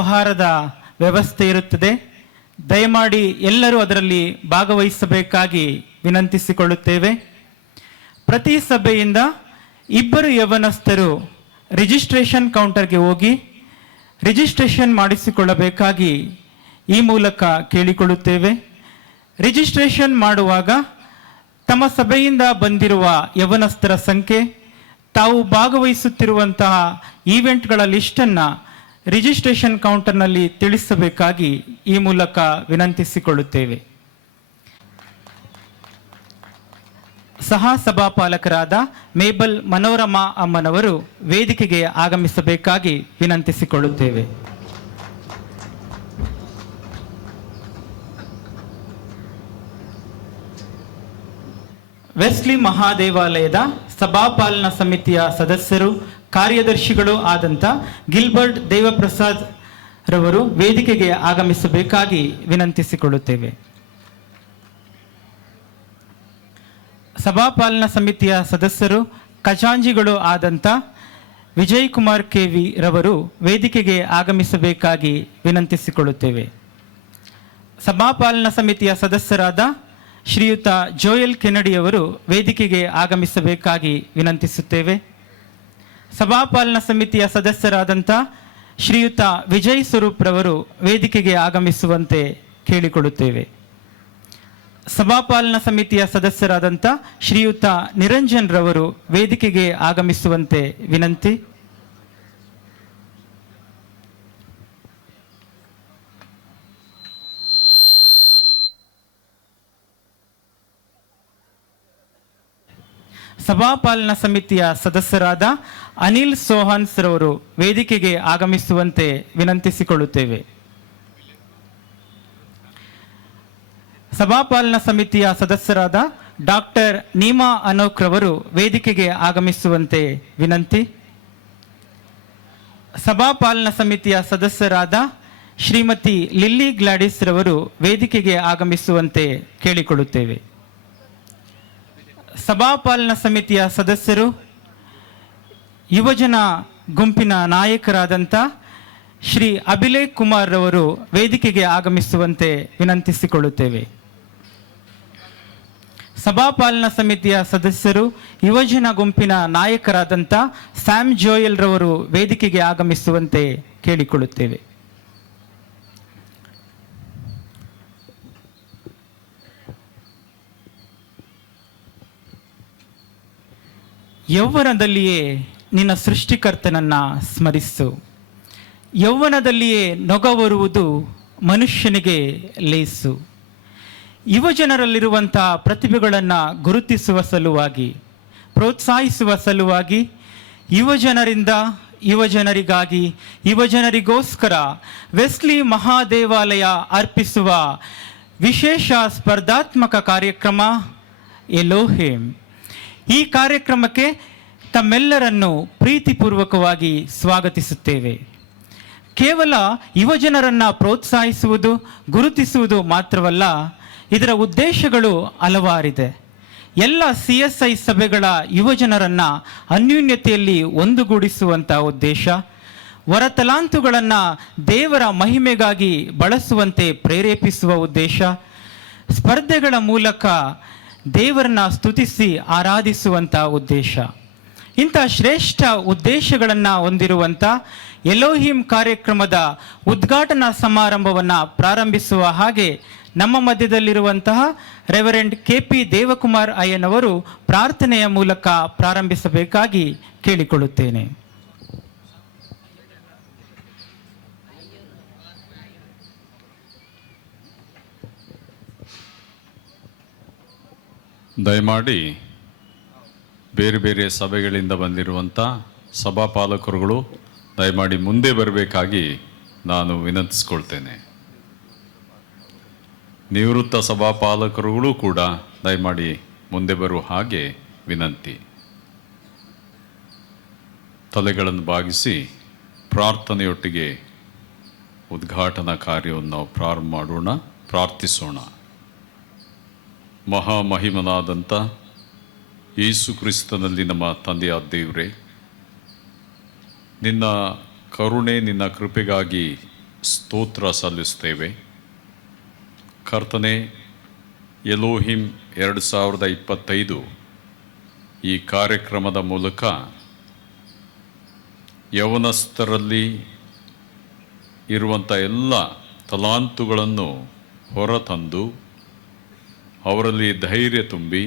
ಆಹಾರದ ವ್ಯವಸ್ಥೆ ಇರುತ್ತದೆ. ದಯಮಾಡಿ ಎಲ್ಲರೂ ಅದರಲ್ಲಿ ಭಾಗವಹಿಸಬೇಕಾಗಿ ವಿನಂತಿಸಿಕೊಳ್ಳುತ್ತೇವೆ. ಪ್ರತಿ ಸಭೆಯಿಂದ 2 ಯವನಸ್ಥರು ರಿಜಿಸ್ಟ್ರೇಷನ್ ಕೌಂಟರ್ಗೆ ಹೋಗಿ ರಿಜಿಸ್ಟ್ರೇಷನ್ ಮಾಡಿಸಿಕೊಳ್ಳಬೇಕಾಗಿ ಈ ಮೂಲಕ ಕೇಳಿಕೊಳ್ಳುತ್ತೇವೆ. ರಿಜಿಸ್ಟ್ರೇಷನ್ ಮಾಡುವಾಗ ತಮ್ಮ ಸಭೆಯಿಂದ ಬಂದಿರುವ ಯವನಸ್ಥರ ಸಂಖ್ಯೆ, ತಾವು ಭಾಗವಹಿಸುತ್ತಿರುವಂತಹ ಈವೆಂಟ್ಗಳ ಲಿಸ್ಟನ್ನು ರಿಜಿಸ್ಟ್ರೇಷನ್ ಕೌಂಟರ್ನಲ್ಲಿ ತಿಳಿಸಬೇಕಾಗಿ ಈ ಮೂಲಕ ವಿನಂತಿಸಿಕೊಳ್ಳುತ್ತೇವೆ. ಸಹ ಸಭಾಪಾಲಕರಾದ ಮೇಬಲ್ ಮನೋರಮಾ ಅಮ್ಮನವರು ವೇದಿಕೆಗೆ ಆಗಮಿಸಬೇಕಾಗಿ ವಿನಂತಿಸಿಕೊಳ್ಳುತ್ತೇವೆ. ವೆಸ್ಲಿ ಮಹಾದೇವಾಲಯದ ಸಭಾಪಾಲನಾ ಸಮಿತಿಯ ಸದಸ್ಯರು, ಕಾರ್ಯದರ್ಶಿಗಳು ಆದಂಥ ಗಿಲ್ಬರ್ಟ್ ದೇವಪ್ರಸಾದ್ ರವರು ವೇದಿಕೆಗೆ ಆಗಮಿಸಬೇಕಾಗಿ ವಿನಂತಿಸಿಕೊಳ್ಳುತ್ತೇವೆ. ಸಭಾಪಾಲನಾ ಸಮಿತಿಯ ಸದಸ್ಯರು, ಖಜಾಂಚಿಗಳು ಆದಂಥ ವಿಜಯ್ ಕುಮಾರ್ ಕೆವಿ ರವರು ವೇದಿಕೆಗೆ ಆಗಮಿಸಬೇಕಾಗಿ ವಿನಂತಿಸಿಕೊಳ್ಳುತ್ತೇವೆ. ಸಭಾಪಾಲನಾ ಸಮಿತಿಯ ಸದಸ್ಯರಾದ ಶ್ರೀಯುತ ಜೋಯಲ್ ಕೆನಡಿಯವರು ವೇದಿಕೆಗೆ ಆಗಮಿಸಬೇಕಾಗಿ ವಿನಂತಿಸುತ್ತೇವೆ. ಸಭಾಪಾಲನಾ ಸಮಿತಿಯ ಸದಸ್ಯರಾದಂಥ ಶ್ರೀಯುತ ವಿಜಯ್ ಸ್ವರೂಪ್ ರವರು ವೇದಿಕೆಗೆ ಆಗಮಿಸುವಂತೆ ಕೇಳಿಕೊಳ್ಳುತ್ತೇವೆ. ಸಭಾಪಾಲನಾ ಸಮಿತಿಯ ಸದಸ್ಯರಾದಂಥ ಶ್ರೀಯುತ ನಿರಂಜನ್ ರವರು ವೇದಿಕೆಗೆ ಆಗಮಿಸುವಂತೆ ವಿನಂತಿ. ಸಭಾಪಾಲನಾ ಸಮಿತಿಯ ಸದಸ್ಯರಾದ ಅನಿಲ್ ಸೋಹಾನ್ಸ್ ರವರು ವೇದಿಕೆಗೆ ಆಗಮಿಸುವಂತೆ ವಿನಂತಿಸಿಕೊಳ್ಳುತ್ತೇವೆ. ಸಭಾಪಾಲನಾ ಸಮಿತಿಯ ಸದಸ್ಯರಾದ ಡಾಕ್ಟರ್ ನೀಮಾ ಅನೋಕ್ ರವರು ವೇದಿಕೆಗೆ ಆಗಮಿಸುವಂತೆ ವಿನಂತಿ. ಸಭಾಪಾಲನಾ ಸಮಿತಿಯ ಸದಸ್ಯರಾದ ಶ್ರೀಮತಿ ಲಿಲ್ಲಿ ಗ್ಲಾಡಿಸ್ ರವರು ವೇದಿಕೆಗೆ ಆಗಮಿಸುವಂತೆ ಕೇಳಿಕೊಳ್ಳುತ್ತೇವೆ. ಸಭಾಪಾಲನಾ ಸಮಿತಿಯ ಸದಸ್ಯರು, ಯುವಜನ ಗುಂಪಿನ ನಾಯಕರಾದಂಥ ಶ್ರೀ ಅಭಿಲೇಖ್ ಕುಮಾರ್ ರವರು ವೇದಿಕೆಗೆ ಆಗಮಿಸುವಂತೆ ವಿನಂತಿಸಿಕೊಳ್ಳುತ್ತೇವೆ. ಸಭಾಪಾಲನಾ ಸಮಿತಿಯ ಸದಸ್ಯರು, ಯುವಜನ ಗುಂಪಿನ ನಾಯಕರಾದಂಥ ಸ್ಯಾಮ್ ಜೋಯಲ್ ರವರು ವೇದಿಕೆಗೆ ಆಗಮಿಸುವಂತೆ ಕೇಳಿಕೊಳ್ಳುತ್ತೇವೆ. ಯೌವನದಲ್ಲಿಯೇ ನಿನ್ನ ಸೃಷ್ಟಿಕರ್ತನನ್ನ ಸ್ಮರಿಸು. ಯೌವನದಲ್ಲಿಯೇ ನೊಗವರುವುದು ಮನುಷ್ಯನಿಗೆ ಲೇಸು. ಯುವಜನರಲ್ಲಿರುವಂತಹ ಪ್ರತಿಭೆಗಳನ್ನು ಗುರುತಿಸುವ ಸಲುವಾಗಿ, ಪ್ರೋತ್ಸಾಹಿಸುವ ಸಲುವಾಗಿ, ಯುವಜನರಿಂದ ಯುವಜನರಿಗಾಗಿ, ಯುವಜನರಿಗೋಸ್ಕರ ವೆಸ್ಲಿ ಮಹಾದೇವಾಲಯ ಅರ್ಪಿಸುವ ವಿಶೇಷ ಸ್ಪರ್ಧಾತ್ಮಕ ಕಾರ್ಯಕ್ರಮ ಎಲೋಹಿಮ್. ಈ ಕಾರ್ಯಕ್ರಮಕ್ಕೆ ತಮ್ಮೆಲ್ಲರನ್ನು ಪ್ರೀತಿಪೂರ್ವಕವಾಗಿ ಸ್ವಾಗತಿಸುತ್ತೇವೆ. ಕೇವಲ ಯುವಜನರನ್ನು ಪ್ರೋತ್ಸಾಹಿಸುವುದು, ಗುರುತಿಸುವುದು ಮಾತ್ರವಲ್ಲ, ಇದರ ಉದ್ದೇಶಗಳು ಹಲವಾರಿದೆ. ಎಲ್ಲ CSI ಸಭೆಗಳ ಯುವಜನರನ್ನು ಅನ್ಯೂನ್ಯತೆಯಲ್ಲಿ ಒಂದುಗೂಡಿಸುವಂಥ ಉದ್ದೇಶ, ವರತಲಾಂತುಗಳನ್ನು ದೇವರ ಮಹಿಮೆಗಾಗಿ ಬಳಸುವಂತೆ ಪ್ರೇರೇಪಿಸುವ ಉದ್ದೇಶ, ಸ್ಪರ್ಧೆಗಳ ಮೂಲಕ ದೇವರನ್ನ ಸ್ತುತಿಸಿ ಆರಾಧಿಸುವಂಥ ಉದ್ದೇಶ. ಇಂಥ ಶ್ರೇಷ್ಠ ಉದ್ದೇಶಗಳನ್ನು ಹೊಂದಿರುವಂಥ ಎಲೋಹಿಮ್ ಕಾರ್ಯಕ್ರಮದ ಉದ್ಘಾಟನಾ ಸಮಾರಂಭವನ್ನು ಪ್ರಾರಂಭಿಸುವ ಹಾಗೆ ನಮ್ಮ ಮಧ್ಯದಲ್ಲಿರುವಂತಹ ರೆವರೆಂಡ್ KP ದೇವಕುಮಾರ್ ಅಯ್ಯನವರು ಪ್ರಾರ್ಥನೆಯ ಮೂಲಕ ಪ್ರಾರಂಭಿಸಬೇಕಾಗಿ ಕೇಳಿಕೊಳ್ಳುತ್ತೇನೆ. ದಯಮಾಡಿ ಬೇರೆ ಬೇರೆ ಸಭೆಗಳಿಂದ ಬಂದಿರುವಂಥ ಸಭಾಪಾಲಕರುಗಳು ದಯಮಾಡಿ ಮುಂದೆ ಬರಬೇಕಾಗಿ ನಾನು ವಿನಂತಿಸ್ಕೊಳ್ತೇನೆ. ನಿವೃತ್ತ ಸಭಾಪಾಲಕರುಗಳು ಕೂಡ ದಯಮಾಡಿ ಮುಂದೆ ಬರುವ ಹಾಗೆ ವಿನಂತಿ. ತಲೆಗಳನ್ನು ಬಾಗಿಸಿ ಪ್ರಾರ್ಥನೆಯೊಟ್ಟಿಗೆ ಉದ್ಘಾಟನಾ ಕಾರ್ಯವನ್ನು ನಾವು ಪ್ರಾರಂಭ ಮಾಡೋಣ. ಪ್ರಾರ್ಥಿಸೋಣ. ಮಹಾಮಹಿಮನಾದಂಥ ಯೇಸು ಕ್ರಿಸ್ತನಲ್ಲಿ ನಮ್ಮ ತಂದೆಯಾದ ದೇವರೇ, ನಿನ್ನ ಕರುಣೆ, ನಿನ್ನ ಕೃಪೆಗಾಗಿ ಸ್ತೋತ್ರ ಸಲ್ಲಿಸ್ತೇವೆ. ಕರ್ತನೆ, ಎಲೋಹಿಂ 2025 ಈ ಕಾರ್ಯಕ್ರಮದ ಮೂಲಕ ಯೌವನಸ್ಥರಲ್ಲಿ ಇರುವಂಥ ಎಲ್ಲ ತಲಾಂತುಗಳನ್ನು ಹೊರತಂದು ಅವರಲ್ಲಿ ಧೈರ್ಯ ತುಂಬಿ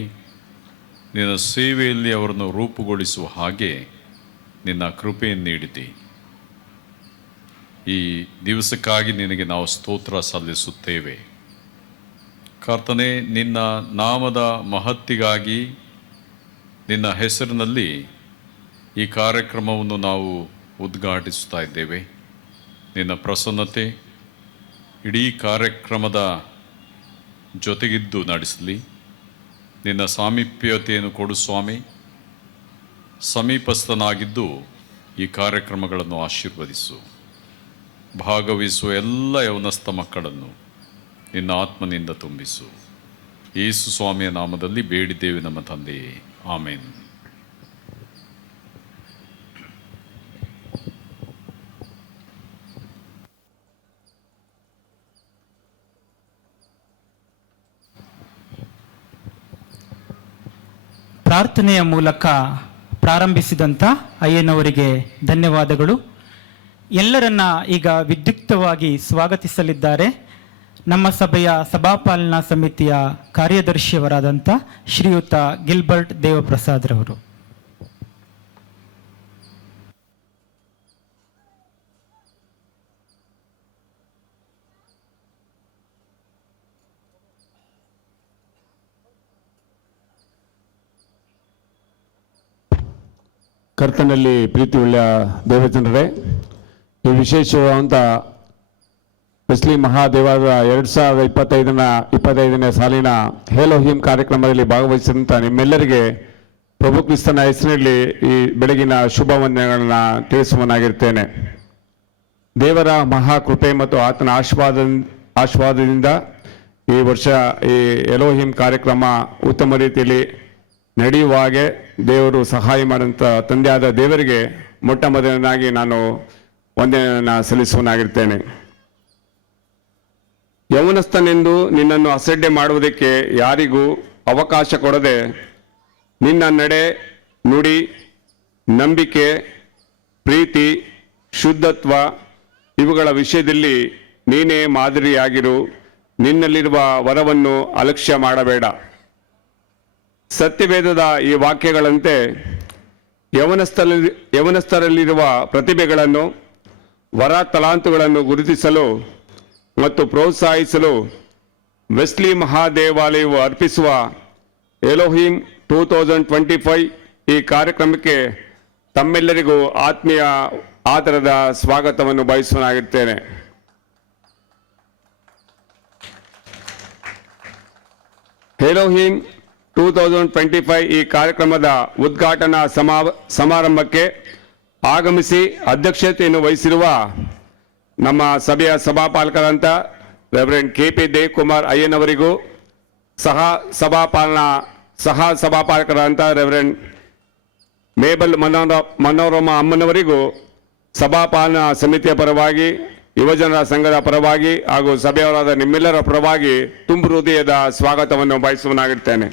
ನಿನ್ನ ಸೇವೆಯಲ್ಲಿ ಅವರನ್ನು ರೂಪುಗೊಳಿಸುವ ಹಾಗೆ ನಿನ್ನ ಕೃಪೆಯನ್ನು ನೀಡಿದೆ. ಈ ದಿವಸಕ್ಕಾಗಿ ನಿನಗೆ ನಾವು ಸ್ತೋತ್ರ ಸಲ್ಲಿಸುತ್ತೇವೆ. ಕರ್ತನೆ, ನಿನ್ನ ನಾಮದ ಮಹತ್ತಿಗಾಗಿ ನಿನ್ನ ಹೆಸರಿನಲ್ಲಿ ಈ ಕಾರ್ಯಕ್ರಮವನ್ನು ನಾವು ಉದ್ಘಾಟಿಸ್ತಾ ಇದ್ದೇವೆ. ನಿನ್ನ ಪ್ರಸನ್ನತೆ ಇಡೀ ಕಾರ್ಯಕ್ರಮದ ಜೊತೆಗಿದ್ದು ನಡೆಸಲಿ. ನಿನ್ನ ಸಾಮೀಪ್ಯತೆಯನ್ನು ಕೊಡು ಸ್ವಾಮಿ. ಸಮೀಪಸ್ಥನಾಗಿದ್ದು ಈ ಕಾರ್ಯಕ್ರಮಗಳನ್ನು ಆಶೀರ್ವದಿಸು. ಭಾಗವಹಿಸುವ ಎಲ್ಲ ಯೌವನಸ್ಥ ಮಕ್ಕಳನ್ನು ನಿನ್ನ ಆತ್ಮನಿಂದ ತುಂಬಿಸು. ಯೇಸು ಸ್ವಾಮಿಯ ನಾಮದಲ್ಲಿ ಬೇಡಿದ್ದೇವೆ ನಮ್ಮ ತಂದೆಯೇ, ಆಮೇನ್. ಪ್ರಾರ್ಥನೆಯ ಮೂಲಕ ಪ್ರಾರಂಭಿಸಿದಂಥ ಅಯ್ಯನವರಿಗೆ ಧನ್ಯವಾದಗಳು. ಎಲ್ಲರನ್ನ ಈಗ ವಿದ್ಯುಕ್ತವಾಗಿ ಸ್ವಾಗತಿಸಲಿದ್ದಾರೆ ನಮ್ಮ ಸಭೆಯ ಸಭಾಪಾಲನಾ ಸಮಿತಿಯ ಕಾರ್ಯದರ್ಶಿಯವರಾದಂಥ ಶ್ರೀಯುತ ಗಿಲ್ಬರ್ಟ್ ದೇವಪ್ರಸಾದ್ ರವರು. ಕರ್ತನಲ್ಲಿ ಪ್ರೀತಿಯುಳ್ಳ ದೇವಜನರೇ, ಈ ವಿಶೇಷವಾದಂಥ ವೆಸ್ಲಿ ಮಹಾದೇವಾಲಯದ 2025ನೇ ಸಾಲಿನ ಎಲೋಹಿಂ ಕಾರ್ಯಕ್ರಮದಲ್ಲಿ ಭಾಗವಹಿಸಿದಂಥ ನಿಮ್ಮೆಲ್ಲರಿಗೆ ಪ್ರಭು ಕ್ರಿಸ್ತನ ಹೆಸರಿನಲ್ಲಿ ಈ ಬೆಳಗಿನ ಶುಭವಂದನೆಗಳನ್ನು ತಿಳಿಸುವನಾಗಿರ್ತೇನೆ. ದೇವರ ಮಹಾಕೃಪೆ ಮತ್ತು ಆತನ ಆಶೀರ್ವಾದದಿಂದ ಈ ವರ್ಷ ಈ ಎಲೋಹಿಂ ಕಾರ್ಯಕ್ರಮ ಉತ್ತಮ ರೀತಿಯಲ್ಲಿ ನಡೆಯುವ ಹಾಗೆ ದೇವರು ಸಹಾಯ ಮಾಡಿದಂಥ ತಂದೆಯಾದ ದೇವರಿಗೆ ಮೊಟ್ಟ ಮೊದಲನಾಗಿ ನಾನು ವಂದನೆಯನ್ನು ಸಲ್ಲಿಸುವನಾಗಿರ್ತೇನೆ. ಯೌವನಸ್ಥನೆಂದು ನಿನ್ನನ್ನು ಅಸಡ್ಡೆ ಮಾಡುವುದಕ್ಕೆ ಯಾರಿಗೂ ಅವಕಾಶ ಕೊಡದೆ ನಿನ್ನ ನಡೆ, ನುಡಿ, ನಂಬಿಕೆ, ಪ್ರೀತಿ, ಶುದ್ಧತ್ವ ಇವುಗಳ ವಿಷಯದಲ್ಲಿ ನೀನೇ ಮಾದರಿಯಾಗಿರು. ನಿನ್ನಲ್ಲಿರುವ ವರವನ್ನು ಅಲಕ್ಷ್ಯ ಮಾಡಬೇಡ. ಸತ್ಯವೇದದ ಈ ವಾಕ್ಯಗಳಂತೆ ಯೌವನಸ್ಥರಲ್ಲಿರುವ ಪ್ರತಿಭೆಗಳನ್ನು, ವರ ತಲಾಂತುಗಳನ್ನು ಗುರುತಿಸಲು ಮತ್ತು ಪ್ರೋತ್ಸಾಹಿಸಲು ವೆಸ್ಲಿ ಮಹಾದೇವಾಲಯವು ಅರ್ಪಿಸುವ ಎಲೋಹಿಂ 2025 ಈ ಕಾರ್ಯಕ್ರಮಕ್ಕೆ ತಮ್ಮೆಲ್ಲರಿಗೂ ಆತ್ಮೀಯ ಆದರದ ಸ್ವಾಗತವನ್ನು ಬಯಸುವನಾಗಿರ್ತೇನೆ. ಎಲೋಹಿಂ 2025 ಈ ಕಾರ್ಯಕ್ರಮದ ಉದ್ಘಾಟನಾ ಸಮಾರಂಭಕ್ಕೆ ಆಗಮಿಸಿ ಅಧ್ಯಕ್ಷತೆಯನ್ನು ವಹಿಸಿರುವ ನಮ್ಮ ಸಭೆಯ ಸಭಾಪಾಲಕರಂತ ರೆವರೆಂಡ್ KP ದೇವಕುಮಾರ್ ಅಯ್ಯನವರಿಗೂ, ಸಹ ಸಭಾಪಾಲಕರಂತ ರೆವರೆಂಡ್ ಮೇಬಲ್ ಮನೋರಮ ಅಮ್ಮನವರಿಗೂ ಸಭಾಪಾಲನಾ ಸಮಿತಿಯ ಪರವಾಗಿ, ಯುವಜನರ ಸಂಘದ ಪರವಾಗಿ ಹಾಗೂ ಸಭೆಯವರಾದ ನಿಮ್ಮೆಲ್ಲರ ಪರವಾಗಿ ತುಂಬು ಹೃದಯದ ಸ್ವಾಗತವನ್ನು ಬಯಸುವನಾಗಿರ್ತೇನೆ.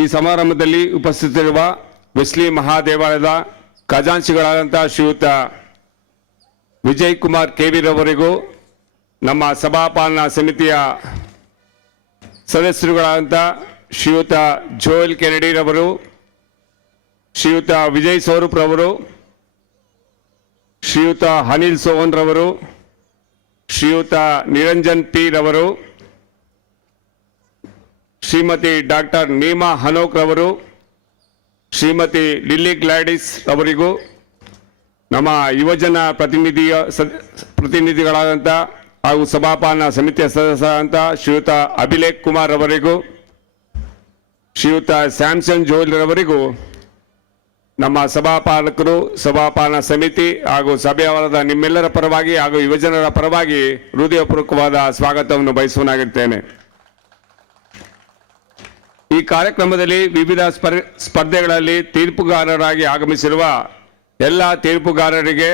ಈ ಸಮಾರಂಭದಲ್ಲಿ ಉಪಸ್ಥಿತರಿರುವ ವೆಸ್ಲಿ ಮಹಾದೇವಾಲಯದ ಖಜಾಂಚಿಗಳಾದಂಥ ಶ್ರೀಯುತ ವಿಜಯ್ ಕುಮಾರ್ KV ರವರಿಗೂ, ನಮ್ಮ ಸಭಾಪಾಲನಾ ಸಮಿತಿಯ ಸದಸ್ಯರುಗಳಾದಂಥ ಶ್ರೀಯುತ ಜೋಯಲ್ ಕೆನಡಿ ರವರು, ಶ್ರೀಯುತ ವಿಜಯ್ ಸ್ವರೂಪ್ ರವರು, ಶ್ರೀಯುತ ಅನಿಲ್ ಸೋಹನ್ ರವರು, ಶ್ರೀಯುತ ನಿರಂಜನ್ P ರವರು, ಶ್ರೀಮತಿ ಡಾಕ್ಟರ್ ನೀಮಾ ಹನೋಕ್ ರವರು, ಶ್ರೀಮತಿ ಲಿಲ್ಲಿ ಗ್ಲಾಡಿಸ್ ಅವರಿಗೂ, ನಮ್ಮ ಯುವಜನ ಪ್ರತಿನಿಧಿಗಳಾದಂಥ ಹಾಗೂ ಸಭಾಪಾಲನಾ ಸಮಿತಿಯ ಸದಸ್ಯರಾದಂಥ ಶ್ರೀಯುತ ಅಭಿಲೇಖ್ ಕುಮಾರ್ ಅವರಿಗೂ, ಶ್ರೀಯುತ ಸ್ಯಾಮ್ಸನ್ ಜೋಲ್ ರವರಿಗೂ ನಮ್ಮ ಸಭಾಪಾಲಕರು, ಸಭಾಪಾಲನಾ ಸಮಿತಿ ಹಾಗೂ ಸಭೆಯವರಾದ ನಿಮ್ಮೆಲ್ಲರ ಪರವಾಗಿ ಹಾಗೂ ಯುವಜನರ ಪರವಾಗಿ ಹೃದಯಪೂರ್ವಕವಾದ ಸ್ವಾಗತವನ್ನು ಬಯಸುವನಾಗಿರ್ತೇನೆ. ಈ ಕಾರ್ಯಕ್ರಮದಲ್ಲಿ ವಿವಿಧ ಸ್ಪರ್ಧೆಗಳಲ್ಲಿ ತೀರ್ಪುಗಾರರಾಗಿ ಆಗಮಿಸಿರುವ ಎಲ್ಲ ತೀರ್ಪುಗಾರರಿಗೆ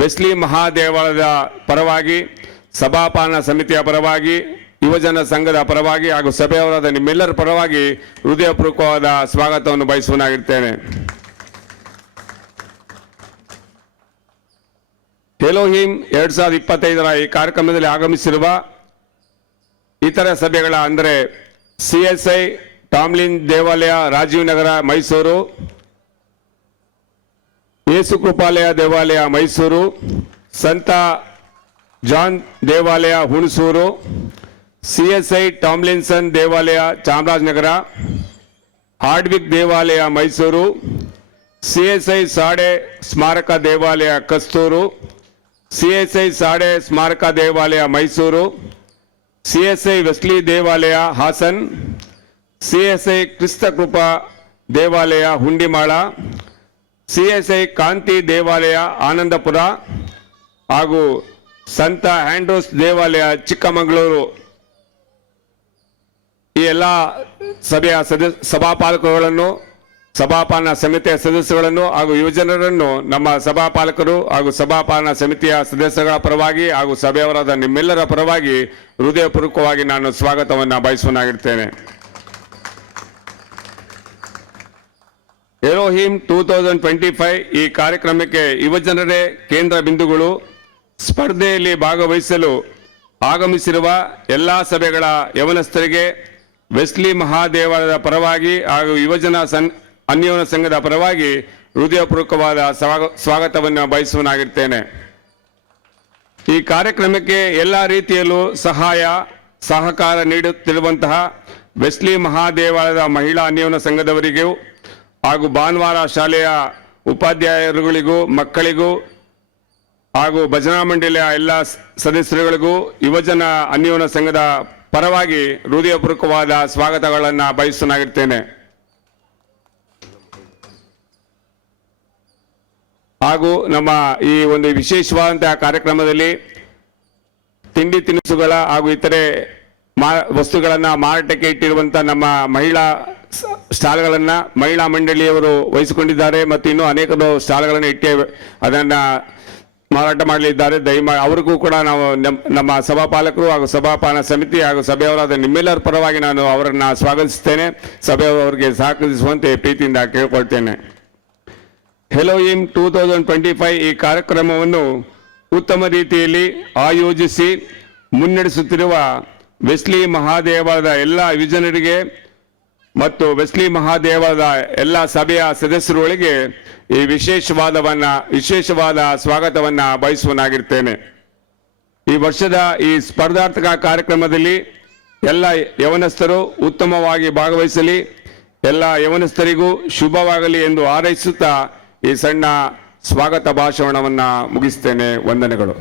ವೆಸ್ಲಿ ಮಹಾದೇವಾಲಯದ ಪರವಾಗಿ, ಸಭಾಪಾಲನಾ ಸಮಿತಿಯ ಪರವಾಗಿ, ಯುವಜನ ಸಂಘದ ಪರವಾಗಿ ಹಾಗೂ ಸಭೆಯವರಾದ ನಿಮ್ಮೆಲ್ಲರ ಪರವಾಗಿ ಹೃದಯಪೂರ್ವಕವಾದ ಸ್ವಾಗತವನ್ನು ಬಯಸುವನಾಗಿರ್ತೇನೆ. ಎಲೋಹಿಮ್ 2025 ಈ ಕಾರ್ಯಕ್ರಮದಲ್ಲಿ ಆಗಮಿಸಿರುವ ಇತರ ಸಭೆಗಳ ಅಂದರೆ CSI ಟಾಮ್ಲಿನ್ ದೇವಾಲಯ ರಾಜೀವ್ ನಗರ ಮೈಸೂರು, ಯೇಸು ಕೃಪಾಲಯ ದೇವಾಲಯ ಮೈಸೂರು, ಸಂತ ಜಾನ್ ದೇವಾಲಯ ಹುಣಸೂರು, CSI ಟಾಮ್ಲಿನ್ಸನ್ ದೇವಾಲಯ ಚಾಮರಾಜನಗರ, ಹಾರ್ಡ್ವಿಕ್ ದೇವಾಲಯ ಮೈಸೂರು, CSI ಸಾಡೆ ಸ್ಮಾರಕ ದೇವಾಲಯ ಕಸ್ತೂರು, CSI ಸಾಡೆ ಸ್ಮಾರಕ ದೇವಾಲಯ ಮೈಸೂರು, CSI ವೆಸ್ಲಿ ದೇವಾಲಯ ಹಾಸನ್, CSI ಕ್ರಿಸ್ತ ಕೃಪಾ ದೇವಾಲಯ ಹುಂಡಿಮಾಳ, CSI ಕಾಂತಿ ದೇವಾಲಯ ಆನಂದಪುರ ಹಾಗೂ ಸಂತ ಆಂಡ್ರೋಸ್ ದೇವಾಲಯ ಚಿಕ್ಕಮಗಳೂರು. ಈ ಎಲ್ಲ ಸಭೆಯ ಸಭಾಪಾಲಕರುಗಳನ್ನು, ಸಭಾಪಾಲನಾ ಸಮಿತಿಯ ಸದಸ್ಯರುಗಳನ್ನು ಹಾಗೂ ಯುವಜನರನ್ನು ನಮ್ಮ ಸಭಾಪಾಲಕರು ಹಾಗೂ ಸಭಾಪಾಲನಾ ಸಮಿತಿಯ ಸದಸ್ಯರ ಪರವಾಗಿ ಹಾಗೂ ಸಭೆಯವರಾದ ನಿಮ್ಮೆಲ್ಲರ ಪರವಾಗಿ ಹೃದಯಪೂರ್ವಕವಾಗಿ ನಾನು ಸ್ವಾಗತವನ್ನು ಬಯಸುವನಾಗಿರ್ತೇನೆ. ಎಲೋಹಿಮ್ 2025 ಈ ಕಾರ್ಯಕ್ರಮಕ್ಕೆ ಯುವಜನರೇ ಕೇಂದ್ರ ಬಿಂದುಗಳು. ಸ್ಪರ್ಧೆಯಲ್ಲಿ ಭಾಗವಹಿಸಲು ಆಗಮಿಸಿರುವ ಎಲ್ಲ ಸಭೆಗಳ ಯವನಸ್ಥರಿಗೆ ವೆಸ್ಲಿ ಮಹಾದೇವಾಲಯದ ಪರವಾಗಿ ಹಾಗೂ ಯುವಜನ ಅನ್ಯೋನ್ಯ ಸಂಘದ ಪರವಾಗಿ ಹೃದಯಪೂರ್ವಕವಾದ ಸ್ವಾಗತವನ್ನು ಬಯಸುವನಾಗಿರ್ತೇನೆ. ಈ ಕಾರ್ಯಕ್ರಮಕ್ಕೆ ಎಲ್ಲ ರೀತಿಯಲ್ಲೂ ಸಹಕಾರ ನೀಡುತ್ತಿರುವಂತಹ ವೆಸ್ಲಿ ಮಹಾದೇವಾಲಯದ ಮಹಿಳಾ ಅನ್ಯೋನ್ಯ ಸಂಘದವರಿಗೂ ಹಾಗೂ ಭಾನುವಾರ ಶಾಲೆಯ ಉಪಾಧ್ಯಾಯರುಗಳಿಗೂ, ಮಕ್ಕಳಿಗೂ ಹಾಗೂ ಭಜನಾ ಮಂಡಳಿಯ ಎಲ್ಲ ಸದಸ್ಯರುಗಳಿಗೂ ಯುವಜನ ಅನ್ಯೋನ್ಯ ಸಂಘದ ಪರವಾಗಿ ಹೃದಯಪೂರ್ವಕವಾದ ಸ್ವಾಗತಗಳನ್ನು ಬಯಸುವನಾಗಿರ್ತೇನೆ. ಹಾಗೂ ನಮ್ಮ ಈ ಒಂದು ವಿಶೇಷವಾದಂತಹ ಕಾರ್ಯಕ್ರಮದಲ್ಲಿ ತಿಂಡಿ ತಿನಿಸುಗಳ ಹಾಗೂ ಇತರೆ ವಸ್ತುಗಳನ್ನು ಮಾರಾಟಕ್ಕೆ ಇಟ್ಟಿರುವಂತಹ ನಮ್ಮ ಮಹಿಳಾ ಸ್ಟಾಲ್ಗಳನ್ನು ಮಹಿಳಾ ಮಂಡಳಿಯವರು ವಹಿಸಿಕೊಂಡಿದ್ದಾರೆ ಮತ್ತು ಇನ್ನೂ ಅನೇಕ ಸ್ಟಾಲ್ಗಳನ್ನು ಇಟ್ಟು ಅದನ್ನು ಮಾರಾಟ ಮಾಡಲಿದ್ದಾರೆ. ದಯಮಾಡಿ ಅವರಿಗೂ ಕೂಡ ನಾವು ನಮ್ಮ ಸಭಾಪಾಲಕರು ಹಾಗೂ ಸಭಾಪಾಲನಾ ಸಮಿತಿ ಹಾಗೂ ಸಭೆಯವರಾದ ನಿಮ್ಮೆಲ್ಲರ ಪರವಾಗಿ ನಾನು ಅವರನ್ನು ಸ್ವಾಗತಿಸುತ್ತೇನೆ. ಸಭೆಯವರಿಗೆ ಸಹಕರಿಸುವಂತೆ ಪ್ರೀತಿಯಿಂದ ಕೇಳಿಕೊಳ್ತೇನೆ. ಎಲೋಹಿಮ್ 2025 ಈ ಕಾರ್ಯಕ್ರಮವನ್ನು ಉತ್ತಮ ರೀತಿಯಲ್ಲಿ ಆಯೋಜಿಸಿ ಮುನ್ನಡೆಸುತ್ತಿರುವ ವೆಸ್ಲಿ ಮಹಾದೇವಾಲಯದ ಎಲ್ಲ ಯುವಜನರಿಗೆ ಮತ್ತು ವೆಸ್ಲಿ ಮಹಾದೇವಾಲಯದ ಎಲ್ಲ ಸಭೆಯ ಸದಸ್ಯರುಗಳಿಗೆ ಈ ವಿಶೇಷವಾದ ಸ್ವಾಗತವನ್ನ ಬಯಸುವನಾಗಿರ್ತೇನೆ. ಈ ವರ್ಷದ ಈ ಸ್ಪರ್ಧಾತ್ಮಕ ಕಾರ್ಯಕ್ರಮದಲ್ಲಿ ಎಲ್ಲ ಯವನಸ್ಥರು ಉತ್ತಮವಾಗಿ ಭಾಗವಹಿಸಲಿ, ಎಲ್ಲ ಯವನಸ್ಥರಿಗೂ ಶುಭವಾಗಲಿ ಎಂದು ಹಾರೈಸುತ್ತಾ ಈ ಸಣ್ಣ ಸ್ವಾಗತ ಭಾಷಣವನ್ನ ಮುಗಿಸ್ತೇನೆ. ವಂದನೆಗಳು.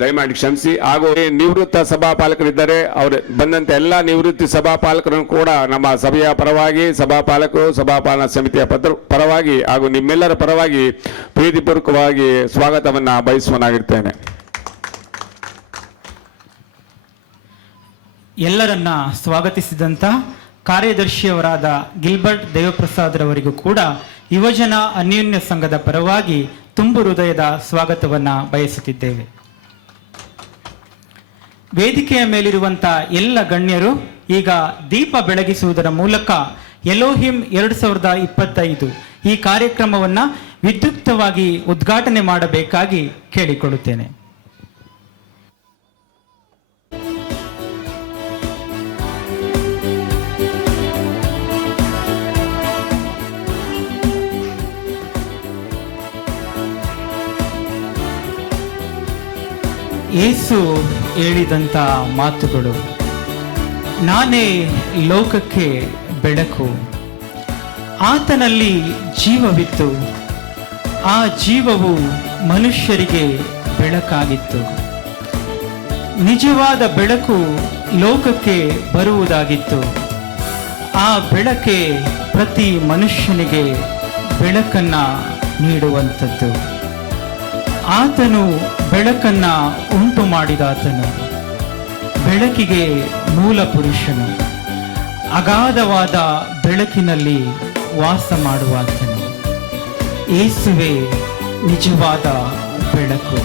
ದಯಮಾಡಿ ಕ್ಷಮಿಸಿ. ಹಾಗೂ ನಿವೃತ್ತ ಸಭಾಪಾಲಕರಿದ್ದಾರೆ, ಅವರು ಬಂದಂತೆ ಎಲ್ಲ ನಿವೃತ್ತಿ ಸಭಾಪಾಲಕರನ್ನು ಕೂಡ ನಮ್ಮ ಸಭೆಯ ಪರವಾಗಿ, ಸಭಾಪಾಲಕರು, ಸಭಾಪಾಲನಾ ಸಮಿತಿಯ ಪರವಾಗಿ ಹಾಗೂ ನಿಮ್ಮೆಲ್ಲರ ಪರವಾಗಿ ಪ್ರೀತಿಪೂರ್ವಕವಾಗಿ ಸ್ವಾಗತವನ್ನ ಬಯಸುವನಾಗಿರ್ತೇನೆ. ಎಲ್ಲರನ್ನ ಸ್ವಾಗತಿಸಿದಂತ ಕಾರ್ಯದರ್ಶಿಯವರಾದ ಗಿಲ್ಬರ್ಟ್ ದೇವಪ್ರಸಾದ್ ರವರಿಗೂ ಕೂಡ ಯುವಜನ ಅನ್ಯೋನ್ಯ ಸಂಘದ ಪರವಾಗಿ ತುಂಬು ಹೃದಯದ ಸ್ವಾಗತವನ್ನ ಬಯಸುತ್ತಿದ್ದೇವೆ. ವೇದಿಕೆಯ ಮೇಲಿರುವಂತಹ ಎಲ್ಲ ಗಣ್ಯರು ಈಗ ದೀಪ ಬೆಳಗಿಸುವುದರ ಮೂಲಕ ಎಲೋಹಿಮ್ 2025 ಈ ಕಾರ್ಯಕ್ರಮವನ್ನ ವಿದ್ಯುಕ್ತವಾಗಿ ಉದ್ಘಾಟನೆ ಮಾಡಬೇಕಾಗಿ ಕೇಳಿಕೊಳ್ಳುತ್ತೇನೆ. ಯೇಸು ಹೇಳಿದಂಥ ಮಾತುಗಳು, ನಾನೇ ಲೋಕಕ್ಕೆ ಬೆಳಕು, ಆತನಲ್ಲಿ ಜೀವವಿತ್ತು, ಆ ಜೀವವು ಮನುಷ್ಯರಿಗೆ ಬೆಳಕಾಗಿತ್ತು. ನಿಜವಾದ ಬೆಳಕು ಲೋಕಕ್ಕೆ ಬರುವುದಾಗಿತ್ತು. ಆ ಬೆಳಕೆ ಪ್ರತಿ ಮನುಷ್ಯನಿಗೆ ಬೆಳಕನ್ನ ನೀಡುವಂಥದ್ದು. ಆತನು ಬೆಳಕನ್ನ ಉಂಟು ಮಾಡಿದಾತನು, ಬೆಳಕಿಗೆ ಮೂಲ ಪುರುಷನು, ಅಗಾಧವಾದ ಬೆಳಕಿನಲ್ಲಿ ವಾಸ ಮಾಡುವಾತನು. ಯೇಸುವೇ ನಿಜವಾದ ಬೆಳಕು.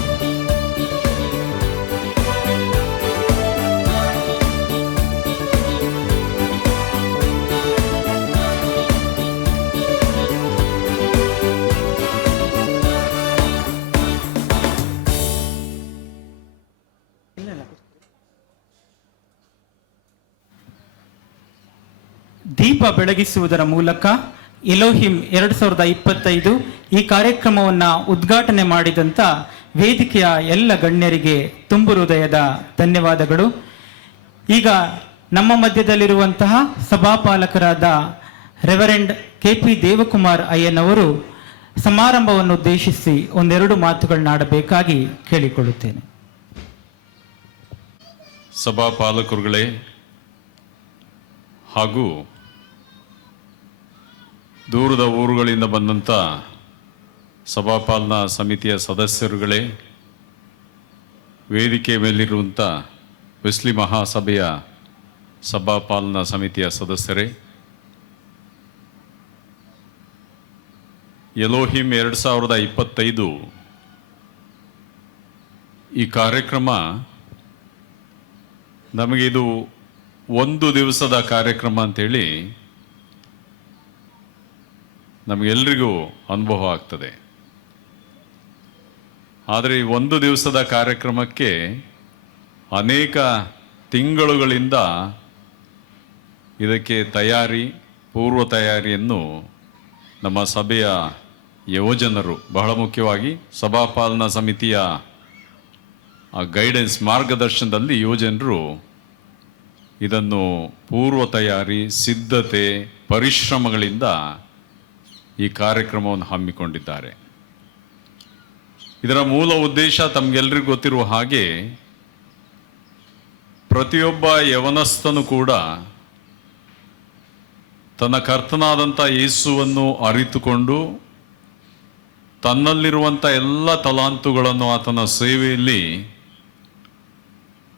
ದೀಪ ಬೆಳಗಿಸುವುದರ ಮೂಲಕ ಎಲೋಹಿಂ 2025 ಈ ಕಾರ್ಯಕ್ರಮವನ್ನು ಉದ್ಘಾಟನೆ ಮಾಡಿದಂಥ ವೇದಿಕೆಯ ಎಲ್ಲ ಗಣ್ಯರಿಗೆ ತುಂಬು ಹೃದಯದ ಧನ್ಯವಾದಗಳು. ಈಗ ನಮ್ಮ ಮಧ್ಯದಲ್ಲಿರುವಂತಹ ಸಭಾಪಾಲಕರಾದ ರೆವರೆಂಡ್ KP ದೇವಕುಮಾರ್ ಅಯ್ಯನವರು ಸಮಾರಂಭವನ್ನು ಉದ್ದೇಶಿಸಿ ಒಂದೆರಡು ಮಾತುಗಳನ್ನಾಡಬೇಕಾಗಿ ಕೇಳಿಕೊಳ್ಳುತ್ತೇನೆ. ಸಭಾಪಾಲಕರುಗಳೇ ಹಾಗೂ ದೂರದ ಊರುಗಳಿಂದ ಬಂದಂಥ ಸಭಾಪಾಲನಾ ಸಮಿತಿಯ ಸದಸ್ಯರುಗಳೇ, ವೇದಿಕೆ ಮೇಲಿರುವಂಥ ವೆಸ್ಲಿ ಮಹಾಸಭೆಯ ಸಭಾಪಾಲನಾ ಸಮಿತಿಯ ಸದಸ್ಯರೇ, ಎಲೋಹಿಂ 2025 ಈ ಕಾರ್ಯಕ್ರಮ ನಮಗಿದು ಒಂದು ದಿವಸದ ಕಾರ್ಯಕ್ರಮ ಅಂತೇಳಿ ನಮಗೆಲ್ಲರಿಗೂ ಅನುಭವ ಆಗ್ತದೆ. ಆದರೆ ಈ ಒಂದು ದಿವಸದ ಕಾರ್ಯಕ್ರಮಕ್ಕೆ ಅನೇಕ ತಿಂಗಳುಗಳಿಂದ ಇದಕ್ಕೆ ಪೂರ್ವ ತಯಾರಿಯನ್ನು ನಮ್ಮ ಸಭೆಯ ಯೋಜನರು, ಬಹಳ ಮುಖ್ಯವಾಗಿ ಸಭಾಪಾಲನಾ ಸಮಿತಿಯ ಗೈಡೆನ್ಸ್ ಮಾರ್ಗದರ್ಶನದಲ್ಲಿ ಯೋಜನರು ಇದನ್ನು ಪೂರ್ವ ತಯಾರಿ, ಸಿದ್ಧತೆ, ಪರಿಶ್ರಮಗಳಿಂದ ಈ ಕಾರ್ಯಕ್ರಮವನ್ನು ಹಮ್ಮಿಕೊಂಡಿದ್ದಾರೆ. ಇದರ ಮೂಲ ಉದ್ದೇಶ ತಮಗೆಲ್ಲರಿಗೂ ಗೊತ್ತಿರುವ ಹಾಗೆ ಪ್ರತಿಯೊಬ್ಬ ಯವನಸ್ಥನು ಕೂಡ ತನ್ನ ಕರ್ತನಾದಂಥ ಯೇಸುವನ್ನು ಅರಿತುಕೊಂಡು ತನ್ನಲ್ಲಿರುವಂಥ ಎಲ್ಲ ತಲಾಂತುಗಳನ್ನು ಆತನ ಸೇವೆಯಲ್ಲಿ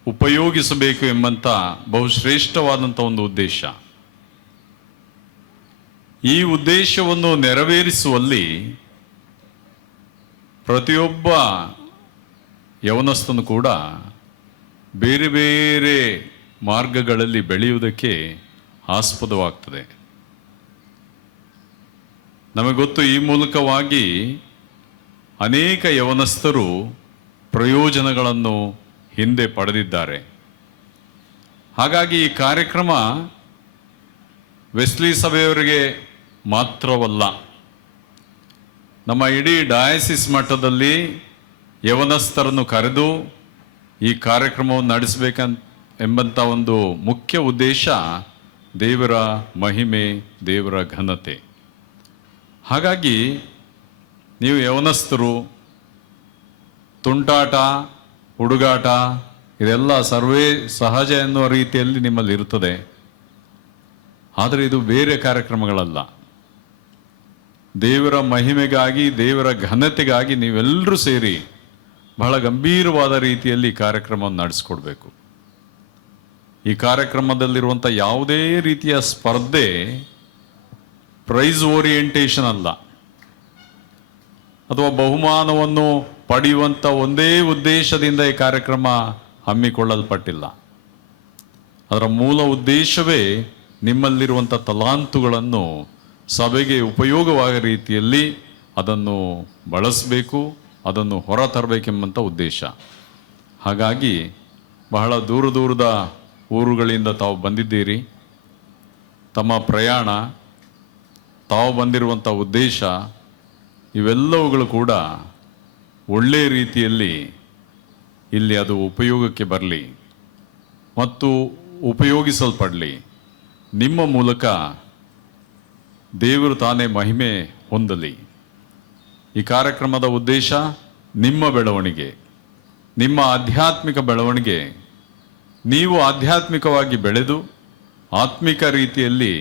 ಉಪಯೋಗಿಸಬೇಕು ಎಂಬಂಥ ಬಹುಶ್ರೇಷ್ಠವಾದಂಥ ಒಂದು ಉದ್ದೇಶ. ಈ ಉದ್ದೇಶವನ್ನು ನೆರವೇರಿಸುವಲ್ಲಿ ಪ್ರತಿಯೊಬ್ಬ ಯವನಸ್ಥನು ಕೂಡ ಬೇರೆ ಬೇರೆ ಮಾರ್ಗಗಳಲ್ಲಿ ಬೆಳೆಯುವುದಕ್ಕೆ ಆಸ್ಪದವಾಗ್ತದೆ. ನಮಗೆ ಗೊತ್ತು, ಈ ಮೂಲಕವಾಗಿ ಅನೇಕ ಯವನಸ್ಥರು ಪ್ರಯೋಜನಗಳನ್ನು ಹಿಂದೆ ಪಡೆದಿದ್ದಾರೆ. ಹಾಗಾಗಿ ಈ ಕಾರ್ಯಕ್ರಮ ವೆಸ್ಲಿ ಸಭೆಯವರಿಗೆ ಮಾತ್ರವಲ್ಲ, ನಮ್ಮ ಇಡೀ ಡಯಾಸಿಸ್ ಮಟ್ಟದಲ್ಲಿ ಯವನಸ್ಥರನ್ನು ಕರೆದು ಈ ಕಾರ್ಯಕ್ರಮವನ್ನು ಎಂಬಂಥ ಒಂದು ಮುಖ್ಯ ಉದ್ದೇಶ ದೇವರ ಮಹಿಮೆ, ದೇವರ ಘನತೆ. ಹಾಗಾಗಿ ನೀವು ಯವನಸ್ಥರು ತುಂಟಾಟ, ಹುಡುಗಾಟ ಇದೆಲ್ಲ ಸರ್ವೇ ಸಹಜ ಎನ್ನುವ ರೀತಿಯಲ್ಲಿ ನಿಮ್ಮಲ್ಲಿ ಇರುತ್ತದೆ. ಆದರೆ ಇದು ಬೇರೆ ಕಾರ್ಯಕ್ರಮಗಳಲ್ಲ. ದೇವರ ಮಹಿಮೆಗಾಗಿ, ದೇವರ ಘನತೆಗಾಗಿ ನೀವೆಲ್ಲರೂ ಸೇರಿ ಬಹಳ ಗಂಭೀರವಾದ ರೀತಿಯಲ್ಲಿ ಕಾರ್ಯಕ್ರಮವನ್ನು ನಡೆಸ್ಕೊಡ್ಬೇಕು. ಈ ಕಾರ್ಯಕ್ರಮದಲ್ಲಿರುವಂಥ ಯಾವುದೇ ರೀತಿಯ ಸ್ಪರ್ಧೆ ಪ್ರೈಸ್ ಓರಿಯೆಂಟೇಷನ್ ಅಲ್ಲ, ಅಥವಾ ಬಹುಮಾನವನ್ನು ಪಡೆಯುವಂಥ ಒಂದೇ ಉದ್ದೇಶದಿಂದ ಈ ಕಾರ್ಯಕ್ರಮ ಹಮ್ಮಿಕೊಳ್ಳಲ್ಪಟ್ಟಿಲ್ಲ. ಅದರ ಮೂಲ ಉದ್ದೇಶವೇ ನಿಮ್ಮಲ್ಲಿರುವಂಥ ತಲಾಂತುಗಳನ್ನು ಸಭೆಗೆ ಉಪಯೋಗವಾದ ರೀತಿಯಲ್ಲಿ ಅದನ್ನು ಬಳಸಬೇಕು, ಅದನ್ನು ಹೊರತರಬೇಕೆಂಬಂಥ ಉದ್ದೇಶ. ಹಾಗಾಗಿ ಬಹಳ ದೂರದ ಊರುಗಳಿಂದ ತಾವು ಬಂದಿದ್ದೀರಿ. ತಮ್ಮ ಪ್ರಯಾಣ, ತಾವು ಬಂದಿರುವಂಥ ಉದ್ದೇಶ ಇವೆಲ್ಲವುಗಳು ಕೂಡ ಒಳ್ಳೆಯ ರೀತಿಯಲ್ಲಿ ಇಲ್ಲಿ ಅದು ಉಪಯೋಗಕ್ಕೆ ಬರಲಿ ಮತ್ತು ಉಪಯೋಗಿಸಲ್ಪಡಲಿ. ನಿಮ್ಮ ಮೂಲಕ ದೇವರು ತಾನೇ ಮಹಿಮೆ ಹೊಂದಲಿ. ಈ ಕಾರ್ಯಕ್ರಮದ ಉದ್ದೇಶ ನಿಮ್ಮ ಬೆಳವಣಿಗೆ, ನಿಮ್ಮ ಆಧ್ಯಾತ್ಮಿಕ ಬೆಳವಣಿಗೆ. ನೀವು ಆಧ್ಯಾತ್ಮಿಕವಾಗಿ ಬೆಳೆದು ಆತ್ಮಿಕ ರೀತಿಯಲ್ಲಿ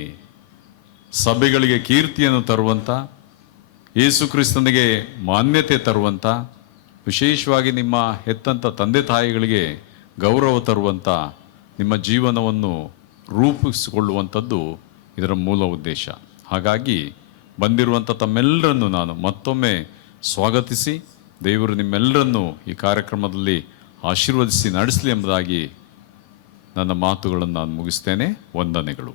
ಸಭೆಗಳಿಗೆ ಕೀರ್ತಿಯನ್ನು ತರುವಂಥ, ಯೇಸು ಕ್ರಿಸ್ತನಿಗೆ ಮಾನ್ಯತೆ ತರುವಂಥ, ವಿಶೇಷವಾಗಿ ನಿಮ್ಮ ಹೆತ್ತಂಥ ತಂದೆ ತಾಯಿಗಳಿಗೆ ಗೌರವ ತರುವಂಥ ನಿಮ್ಮ ಜೀವನವನ್ನು ರೂಪಿಸಿಕೊಳ್ಳುವಂಥದ್ದು ಇದರ ಮೂಲ ಉದ್ದೇಶ. ಹಾಗಾಗಿ ಬಂದಿರುವಂಥ ತಮ್ಮೆಲ್ಲರನ್ನು ನಾನು ಮತ್ತೊಮ್ಮೆ ಸ್ವಾಗತಿಸಿ ದೇವರು ನಿಮ್ಮೆಲ್ಲರನ್ನು ಈ ಕಾರ್ಯಕ್ರಮದಲ್ಲಿ ಆಶೀರ್ವದಿಸಿ ನಡೆಸಲಿ ಎಂಬುದಾಗಿ ನನ್ನ ಮಾತುಗಳನ್ನು ನಾನು ಮುಗಿಸ್ತೇನೆ. ವಂದನೆಗಳು.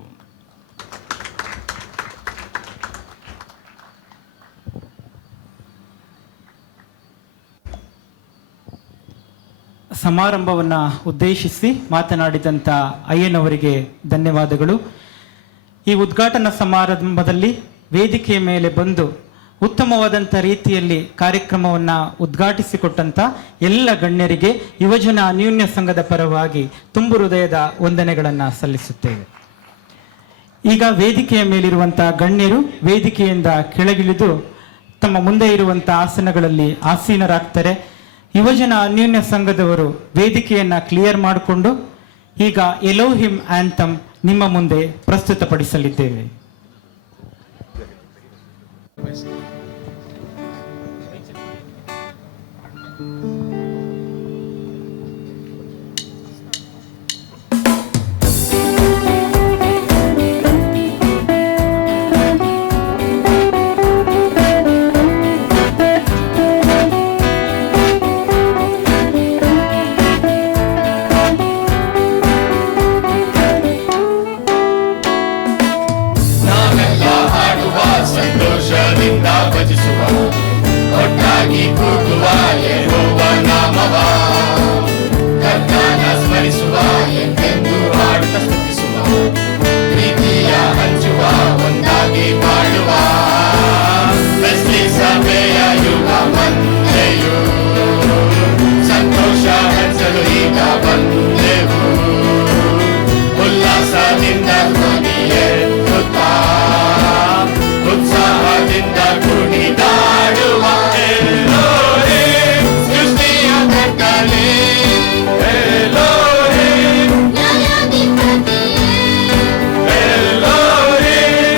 ಸಮಾರಂಭವನ್ನು ಉದ್ದೇಶಿಸಿ ಮಾತನಾಡಿದಂಥ ಅಯ್ಯನವರಿಗೆ ಧನ್ಯವಾದಗಳು. ಈ ಉದ್ಘಾಟನಾ ಸಮಾರಂಭದಲ್ಲಿ ವೇದಿಕೆಯ ಮೇಲೆ ಬಂದು ಉತ್ತಮವಾದಂಥ ರೀತಿಯಲ್ಲಿ ಕಾರ್ಯಕ್ರಮವನ್ನು ಉದ್ಘಾಟಿಸಿಕೊಟ್ಟಂಥ ಎಲ್ಲ ಗಣ್ಯರಿಗೆ ಯುವಜನ ಅನ್ಯೋನ್ಯ ಸಂಘದ ಪರವಾಗಿ ತುಂಬು ಹೃದಯದ ವಂದನೆಗಳನ್ನು ಸಲ್ಲಿಸುತ್ತೇವೆ. ಈಗ ವೇದಿಕೆಯ ಮೇಲಿರುವಂಥ ಗಣ್ಯರು ವೇದಿಕೆಯಿಂದ ಕೆಳಗಿಳಿದು ತಮ್ಮ ಮುಂದೆ ಇರುವಂಥ ಆಸನಗಳಲ್ಲಿ ಆಸೀನರಾಗ್ತಾರೆ. ಯುವಜನ ಅನ್ಯೋನ್ಯ ಸಂಘದವರು ವೇದಿಕೆಯನ್ನು ಕ್ಲಿಯರ್ ಮಾಡಿಕೊಂಡು ಈಗ ಎಲೋಹಿಮ್ ಆಂಥಮ್ ನಿಮ್ಮ ಮುಂದೆ ಪ್ರಸ್ತುತಪಡಿಸಲಿದ್ದೇವೆ. ಸಂತೋಷದಿಂದ ಭಜಿಸುವ, ಒಟ್ಟಾಗಿ ಕೂಗುವ ಯೆಹೋವ ನಾಮವ, ಕರ್ತನ ಸ್ಮರಿಸುವ, ಎಂದೆಂದೂ ಹಾಡುತ್ತಾ ಸ್ತುತಿಸುವ, ಪ್ರೀತಿಯ ಹಂಚುವ, ಒಂದಾಗಿ ಬಾಳುವ, ಬೆಸ್ಲಿ ಸಭೆಯ ಯುಗ ಬಂದೆಯು, ಸಂತೋಷ ಹಂಚಲು ಈಗ ಬಂದೆವು, ಉಲ್ಲಾಸದಿಂದ ಧ್ವನಿಯೆತ್ತುತ್ತಾ ಉತ್ಸಾಹದಿಂದ ಕುಣಿದಾಡುವ ಎಲೋಹಿಮ್, ಸೃಷ್ಟಿಯ ಕರ್ತನೇ ಎಲೋಹಿಮ್, ನ್ಯಾಯಾಧಿಪತಿಯೇ ಎಲೋಹಿಮ್,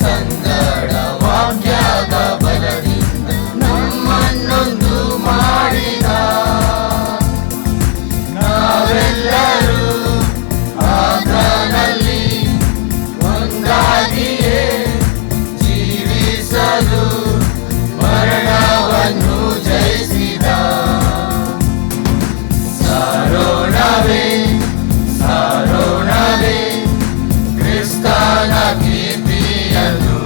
ಸಂಗಡ ವಾಕ್ಯದ ಬಲದಿಂದ ನಮ್ಮನ್ನೊಂದು ಮಾಡಿದ ನಾವೆಲ್ಲರೂ ಆತನಲ್ಲಿ ಒಂದಾಗಿಯೇ ಜೀವಿಸಲು ಮರಣವನ್ನು ಜಯಿಸಿದ ಸಾರೋಣವೇ ಸಾರೋಣವೇ ಕ್ರಿಸ್ತನ ಕೀರ್ತಿಯನ್ನು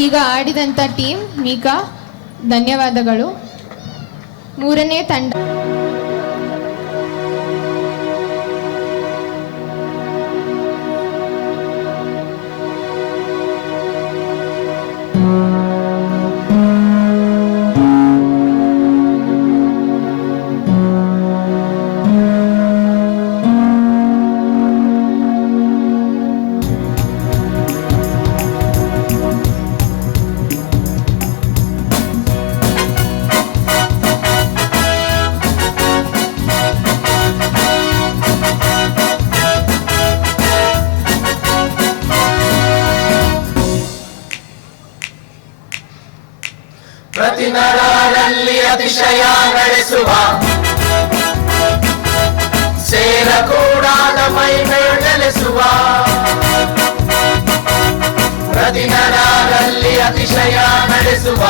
ಈಗ ಆಡಿದಂಥ ಟೀಮ್ ಮೀಕಾ, ಧನ್ಯವಾದಗಳು. ಮೂರನೇ ತಂಡ ಪ್ರತಿ ನರರಲ್ಲಿ ಅತಿಶಯ ನಡೆಸುವ ಸೇರಕೂಡಾದ ಮಹಿಮೆಯು ನೆಲೆಸುವ. ಪ್ರತಿ ನರರಲ್ಲಿ ಅತಿಶಯ ನಡೆಸುವ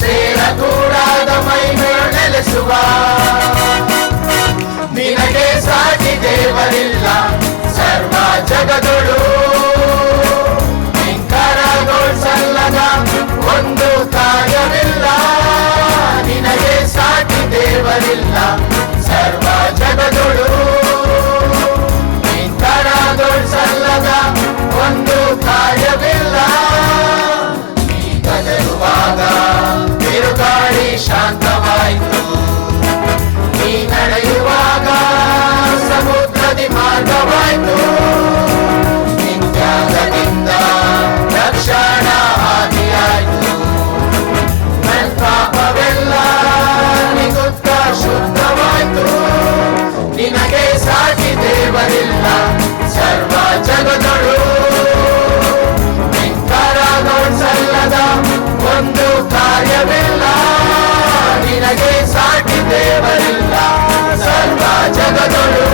ಸೇರಕೂಡಾದ ಮಹಿಮೆಯು ನೆಲೆಸುವ. ನಿನಗೆ ಸಾಟಿ ದೇವರಿಲ್ಲ ಸರ್ವ ಜಗದೊಳು, ಸಲ್ಲದ ಒಂದು ಕಾರ್ಯವಿಲ್ಲ. ನಿನಗೆ ಸಾಟಿ ದೇವರಿಲ್ಲ ಸರ್ವ ಜಗದೊಳು, ಸಲ್ಲದ ಒಂದು ಕಾರ್ಯವಿಲ್ಲ. ನೀ ಕದರುವಾಗ ಬಿರುಗಾಳಿ ಶಾಂತವಾಯಿತು, ನೀ ನಡೆಯುವಾಗ ಸಮುದ್ರದಿ ಮಾರ್ಗವಾಯಿತು. ನಿತ್ಯಾಗದಿಂದ ರಕ್ಷಣ ಆದಿಯಾಯಿತು, ನನ್ನ ಪಾಪವೆಲ್ಲ ನಿಗುತ್ತ ಶುದ್ಧವಾಯಿತು. ನಿನಗೆ ಸಾಟಿ ದೇವರಿಲ್ಲ ಸರ್ವ ಜಗದೊಳು, ಸಲ್ಲದ ಒಂದು ಕಾರ್ಯವಿಲ್ಲ. ನಿನಗೆ ಸಾಟಿ ದೇವರಿಲ್ಲ ಸರ್ವ ಜಗದೊಳು,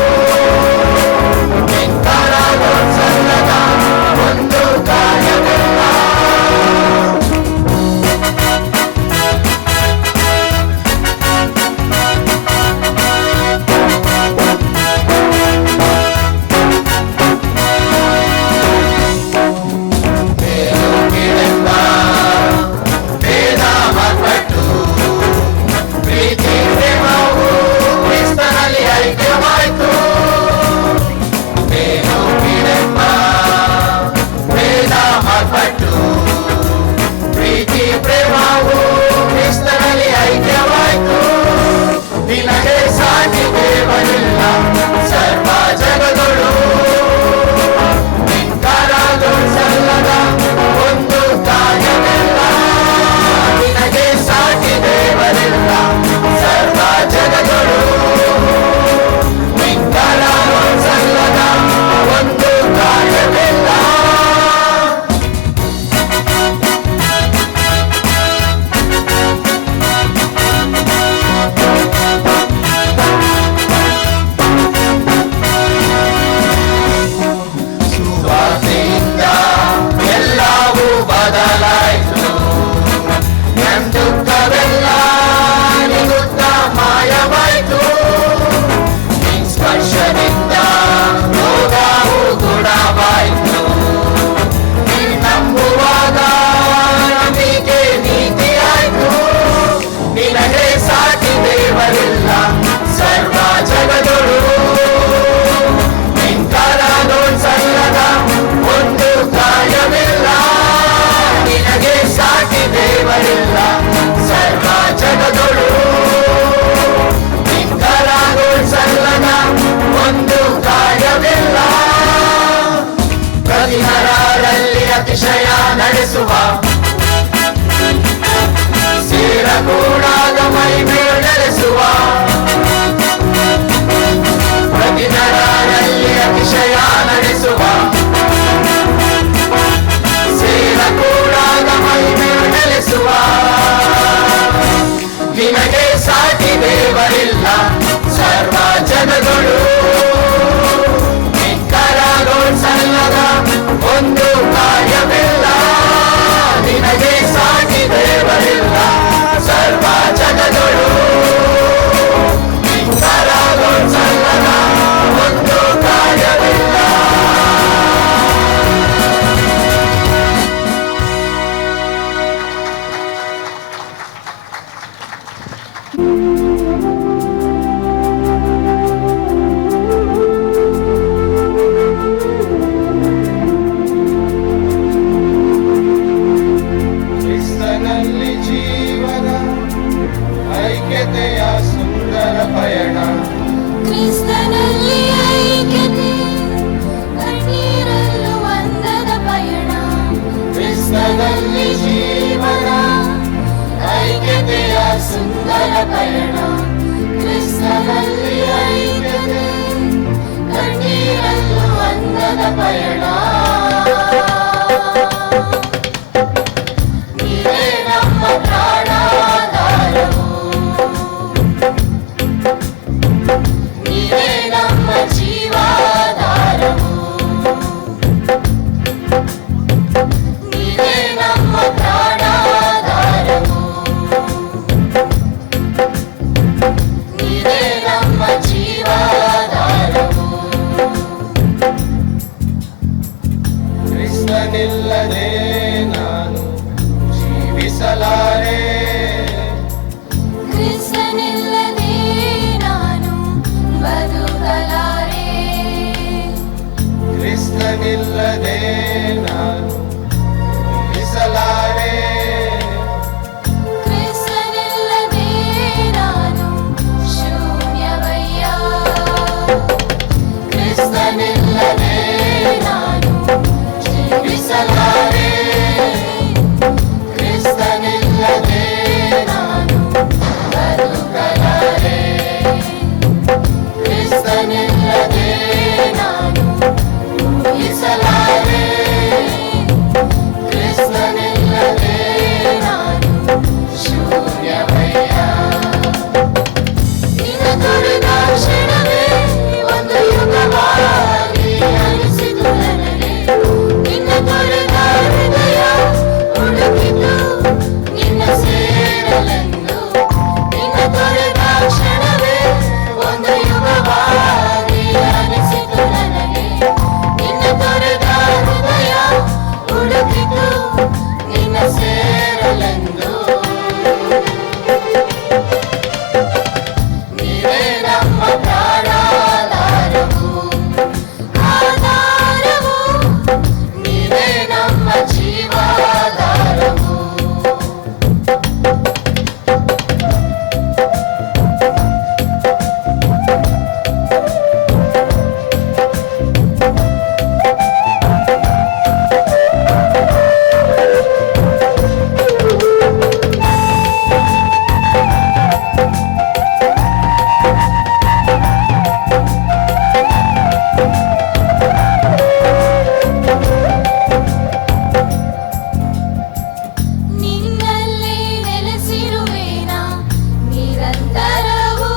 ಸಲ್ಲದ ಒಂದು ಕಾರ್ಯವಿಲ್ಲ. ಭೇದ ಮಾರ್ಪಟ್ಟು ಪ್ರೀತಿ ಪ್ರೇಮವು ಕ್ರಿಸ್ತನಲ್ಲಿ ಐಕ್ಯವಾಯಿತು. ಭೇದ ಮಾರ್ಪಟ್ಟು ಪ್ರೀತಿ ಪ್ರೇಮವು ಕ್ರಿಸ್ತನಲ್ಲಿ ಐಕ್ಯವಾಯಿತು. ನಿನಗೆ ಸಾಟಿ ದೇವರಿಲ್ಲ ಸರ್ವ ಜಗದೊಳು, ಸಲ್ಲದ ಒಂದು ಕಾರ್ಯವಿಲ್ಲ. ನಿನಗೆ ಸಾಟಿ ದೇವರಿಲ್ಲ ಸರ್ವ ಜಗದೊಳು, ಸಲ್ಲದ ಒಂದು ಕಾರ್ಯವಿಲ್ಲ. ಸುವಾರ್ತೆಯಿಂದ ಎಲ್ಲವೂ ಬದಲಾಯಿತು, ನನ್ನ ದುಃಖವೆಲ್ಲ ನಿಗುತ್ತ ಮಾಯವಾಯಿತು. ನಿನ್ ಸ್ಪರ್ಶದಿಂದ ರೋಗವು ಗುಣವಾಯಿತು. ನೀನ್ ನಂಬುವಾಗ ನಂಬಿಕೆ ನೀತಿಯಾಯಿತು. ನಿನಗೆ ಸಾಟಿ ದೇವರಿಲ್ಲ ಸರ್ವ ಜಗದೊಳು, ಸಲ್ಲದ ಒಂದು ಕಾರ್ಯವಿಲ್ಲ. ನಿನಗೆ ಸಾಟಿ ದೇವರಿಲ್ಲ ಸರ್ವ ಜಗದೊಳು, ಸಲ್ಲದ ಒಂದು ಕಾರ್ಯವಿಲ್ಲ. ಪ್ರತಿ ನರರಲ್ಲಿ ಅತಿಶಯ ನಡೆಸುವ ಸೇರಕೂಡಾದ ಮಹಿಮೆಯು ನೆಲೆಸುವ. ಪ್ರತಿ ನರರಲ್ಲಿ ಅತಿಶಯ ನಡೆಸುವ ಸೇರಕೂಡಾದ ಮಹಿಮೆಯು ನೆಲೆಸುವ. ನಿನಗೆ ಸಾಟಿ ದೇವರಿಲ್ಲ ಸರ್ವ ಜಗದೊಳು, ಸಲ್ಲದ ಒಂದು ಕಾರ್ಯವಿಲ್ಲ. ನಿನಗೆ ಸಾಟಿ ದೇವರಿಲ್ಲ ಸರ್ವ ಜಗದೊಳು, ಕ್ರಿಸ್ತನಿಲ್ಲದೆ ನಾನು ಜೀವಿಸಲಾರೆ ಕ್ರಿಸ್ತನಿಲ್ಲದೆ ನಾನು ಬದುಕಲಾರೆ ಕ್ರಿಸ್ತನಿಲ್ಲದೆ ನಾನು ಜೀವಿಸಲಾರೆ ಕ್ರಿಸ್ತನಿಲ್ಲದೆ ನಾನು ಶೂನ್ಯವಯ್ಯ ಕ್ರಿಸ್ತನಿಲ್ಲದೆ ನಾನು ಜೀವಿಸಲಾರೆ ಕ್ರಿಸ್ತನಿಲ್ಲದೆ ನಾನು ಬದುಕಲಾರೆ ಕ್ರಿಸ್ತನಿಲ್ಲದೆ ನಾನು ಜೀವಿಸಲಾರೆ ಕ್ರಿಸ್ತನಿಲ್ಲದೆ ನಾನು ಶೂನ್ಯವಯ್ಯ ನಿನ್ನ ತೊರೆದ ಕ್ಷಣವೇ ಒಂದು ಯುಗವಾಗಿ ಅನಿಸಿತು ನನಗೆ ನಿನ್ನ ತೊರೆದ ಹೃದಯ ಹುಡುಕಿತು ನಿನ್ನ ಸೇರಲೆಂದು ನಿನ್ನ ತೊರೆದ ಕ್ಷಣವೇ ಒಂದು ಯುಗವಾಗಿ ಅನಿಸಿತು ನನಗೆ ನಿನ್ನ ತೊರೆದ ಹೃದಯ ಹುಡುಕಿತು ನಿನ್ನ ಸೇರಲೆಂದು ನೀವೇ ನಮ್ಮ ಪ್ರಾಣಾಧಾರವು ಆಧಾರವು ನೀವೇ ನಮ್ಮ ಜೀವಾಧಾರವು ನಿನ್ನಲ್ಲಿ ನೆಲೆಸಿರುವೇನ ನಿರಂತರವೂ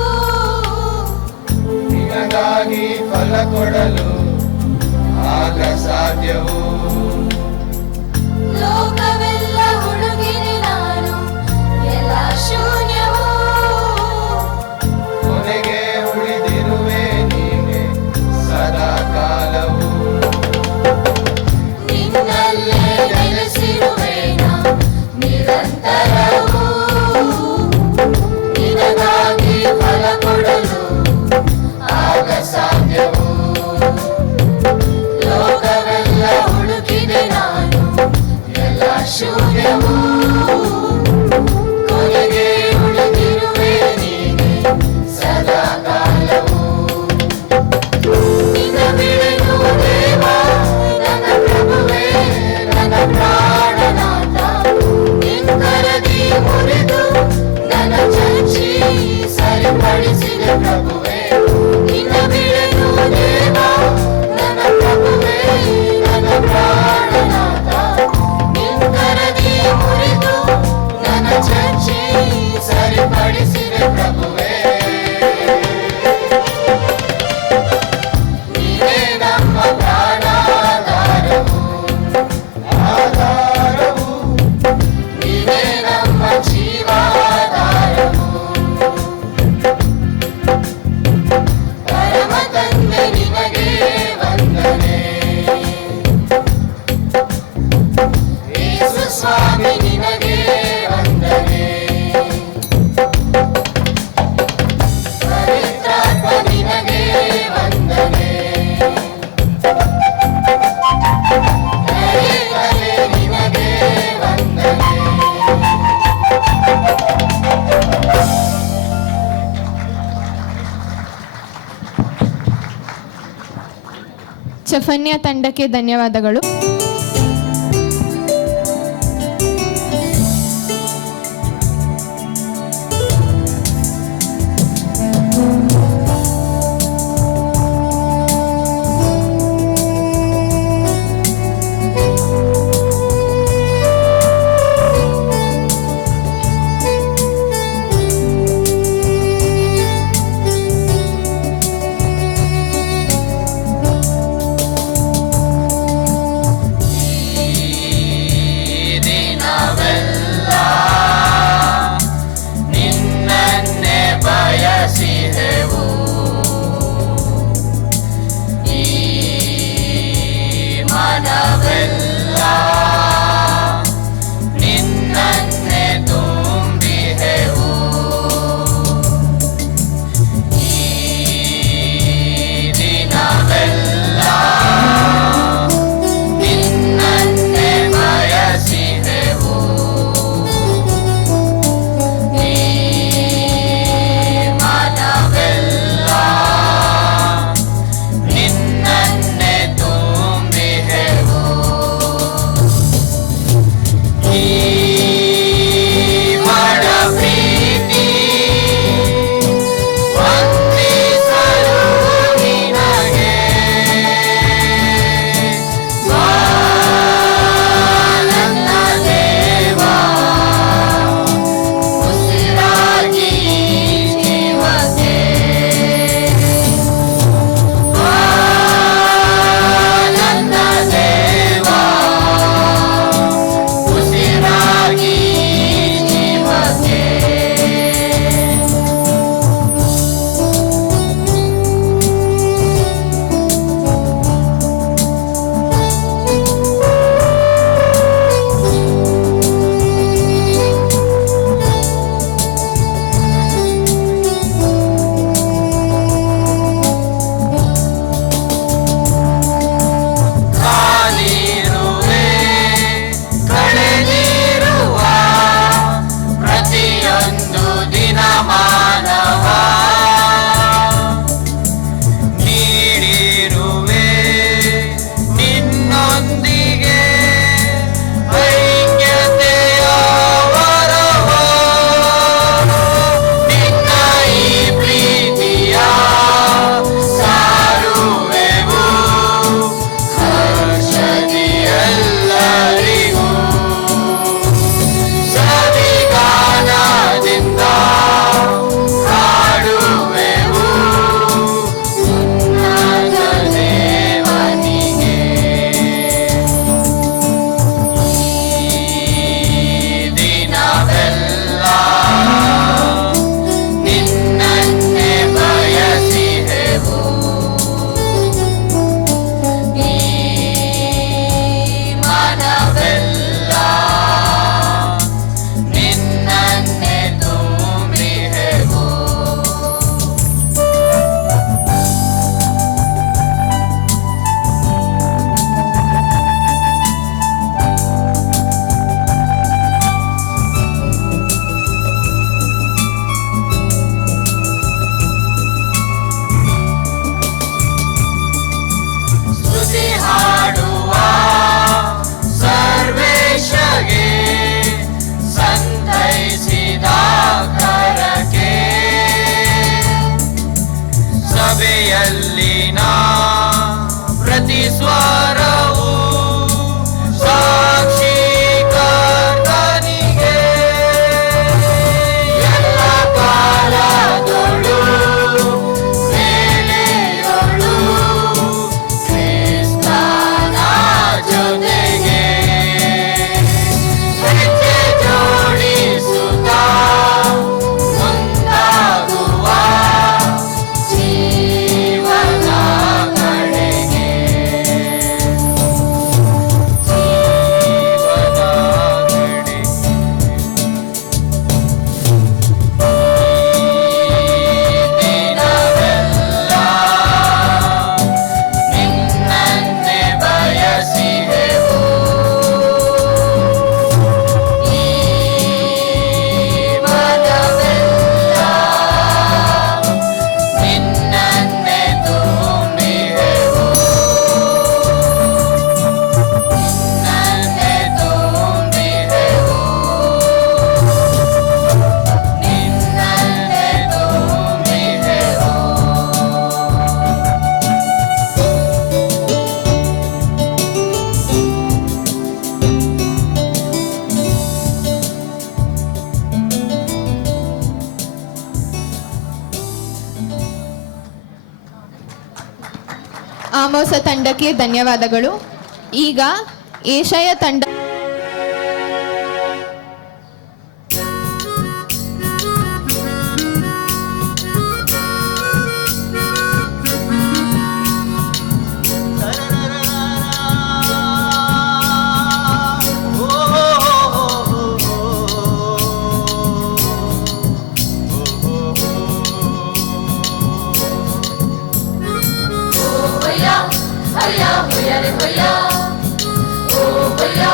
ನಿನಗಾಗಿ ಫಲ ಕೊಡಲು ಆಗ ಸಾಧ್ಯವು ಲೋಕವೆಲ್ಲ ಹುಡುಗಿರಿ ನಾನು ಎಲ್ಲ ಶೂನ್ಯವೂ ಕೊನೆಗೆ ಉಳಿದಿರುವೆ ನೀನೆ ಸದಾ ಕಾಲವು ನಿನ್ನಲ್ಲೇ ನೆಲೆಸಿರುವೇನ ನಿರಂತರವೂ ನಿನಗಾಗಿ ಫಲ ಕೊಡಲು ಆಗ ಸಾಧ್ಯವು ಲೋಕವೆಲ್ಲ ಹುಡುಕಿದೆ ನಾನು ಎಲ್ಲ ಶೂನ್ಯವು ಕೊನೆಗೆ ಉಳಿದಿರುವೆ ನೀನೆ ಸದಾ ಕಾಲವು ನಿನ್ನ ಬಿಡೆನು ದೇವ ನನ್ನ ಪ್ರಭುವೇ ನನ್ನ ಪ್ರಾಣನಾಥ ನಿನ್ನರದಿ ಮುರಿದು ನನ್ನ ಚರ್ಚಿ ಸರಿಪಡಿಸಿದ ಪ್ರಭುವೇ ನಿನ್ನ ಬಿಡೆನು ದೇವ ನನ್ನ ಪ್ರಭುವೇ ನನ್ನ ಪ್ರಾಣನಾಥ ನಿನ್ನರದಿ ಮುರಿದು ನನ್ನ ಚರ್ಚಿ ಸರಿಪಡಿಸಿದ ಪ್ರಭುವೇ ನೀವೇ ನಮ್ಮ ಪ್ರಾಣಾಧಾರವು ಆಧಾರವು ನೀವೇ ನಮ್ಮ ಜೀವಾಧಾರವು ಪರಮ ತಂದೆ ನಿನಗೆ ವಂದನೆ ಯೇಸು ಸ್ವಾಮಿ ನಿನಗೆ ವಂದನೆ ಪವಿತ್ರಾತ್ಮ ನಿನಗೆ ವಂದನೆ ದಯೆಗಳೇ ನಿನಗೆ ವಂದನೆ ಚಫನ್ಯ ತಂಡಕ್ಕೆ ಧನ್ಯವಾದಗಳು. ಆಮೋಸ ತಂಡಕ್ಕೆ ಧನ್ಯವಾದಗಳು. ಈಗ ಏಷಯ ತಂಡ Hoya, hoya, hoya re hoya. Oh hoya,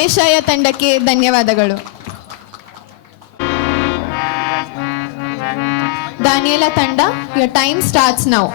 Yeshaya ತಂಡಕ್ಕೆ ಧನ್ಯವಾದಗಳು. ದಾನಿಯೇಲ ತಂಡ, your time starts now.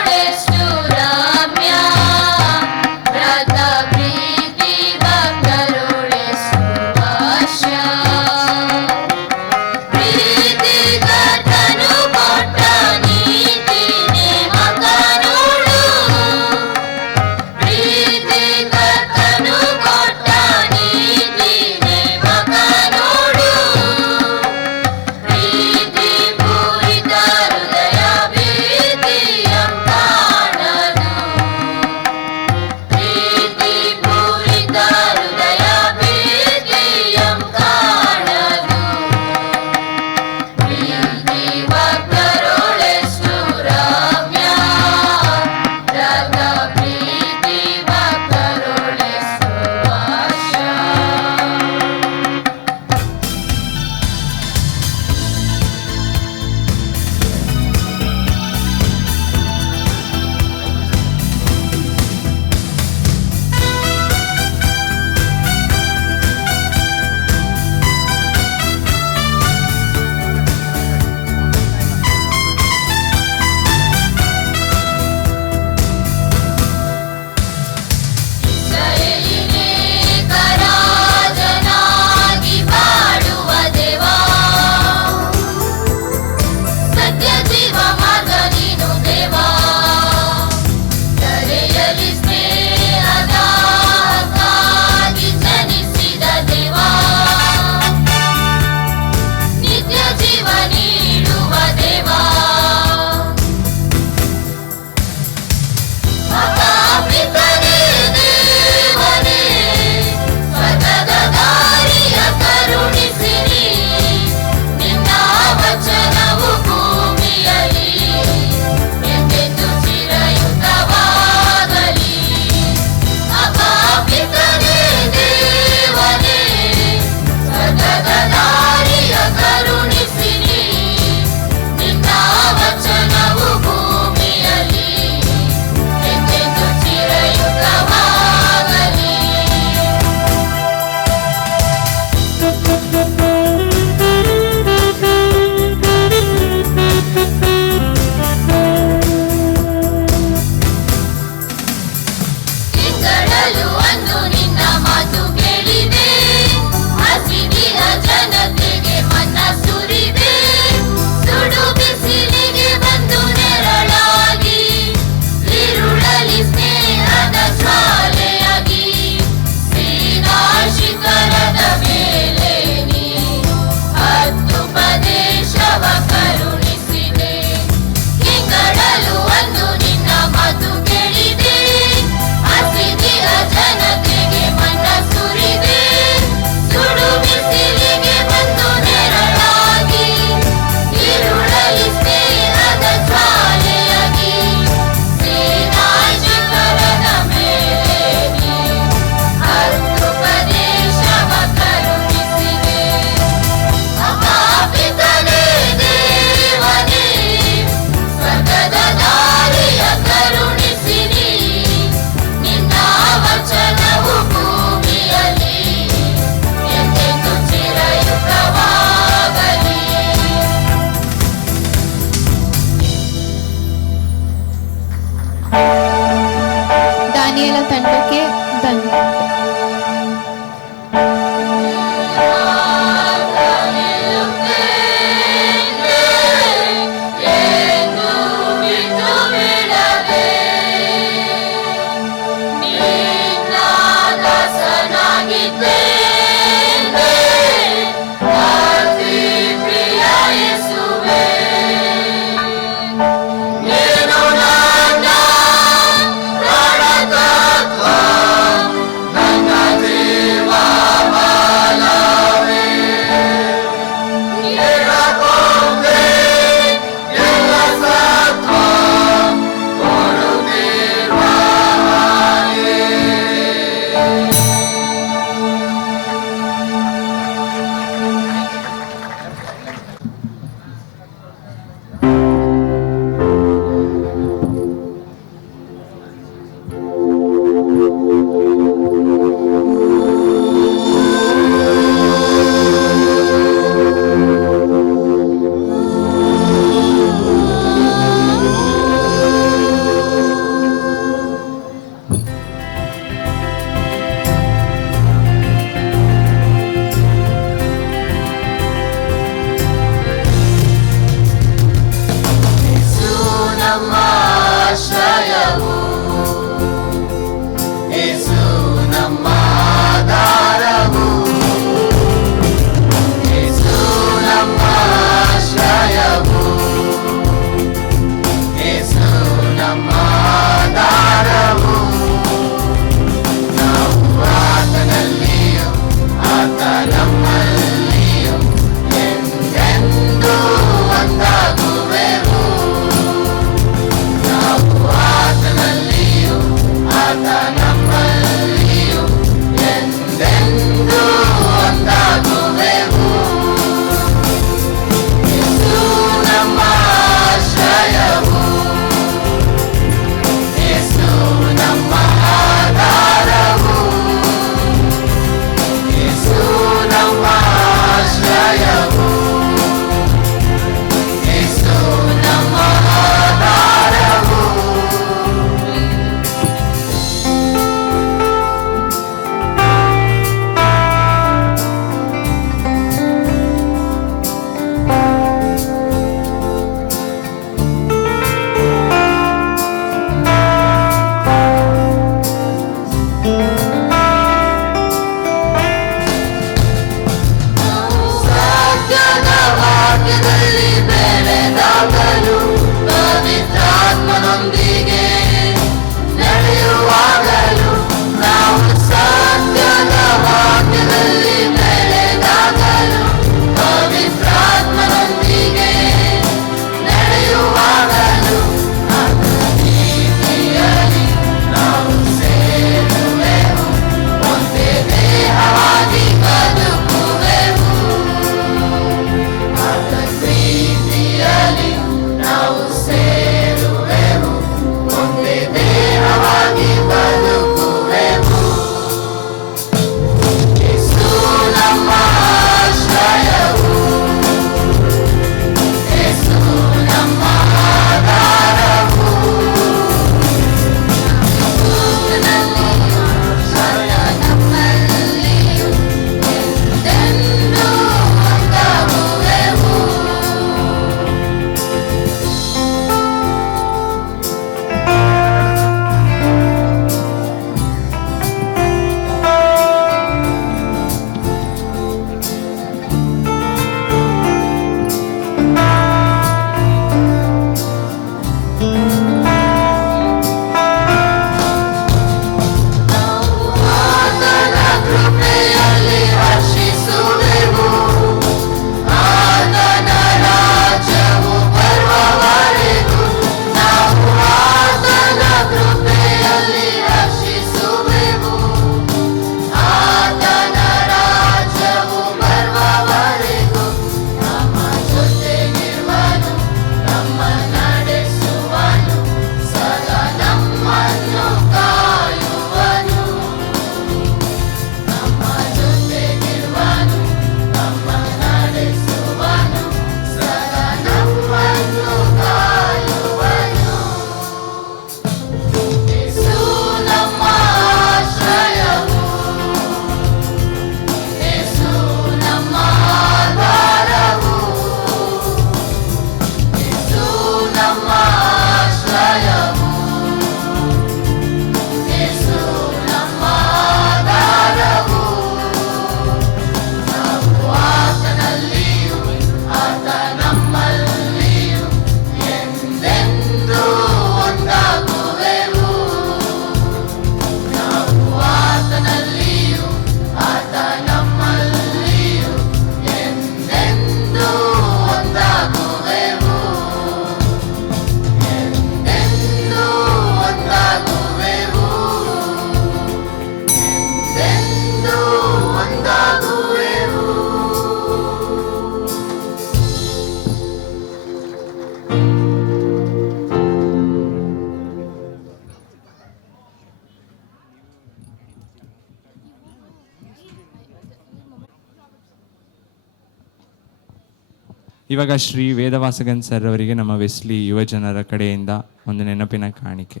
ಇವಾಗ ಶ್ರೀ ವೇದವಾಸಗನ್ ಸರ್ ಅವರಿಗೆ ನಮ್ಮ ವೆಸ್ಲಿ ಯುವ ಜನರ ಕಡೆಯಿಂದ ಒಂದು ನೆನಪಿನ ಕಾಣಿಕೆ.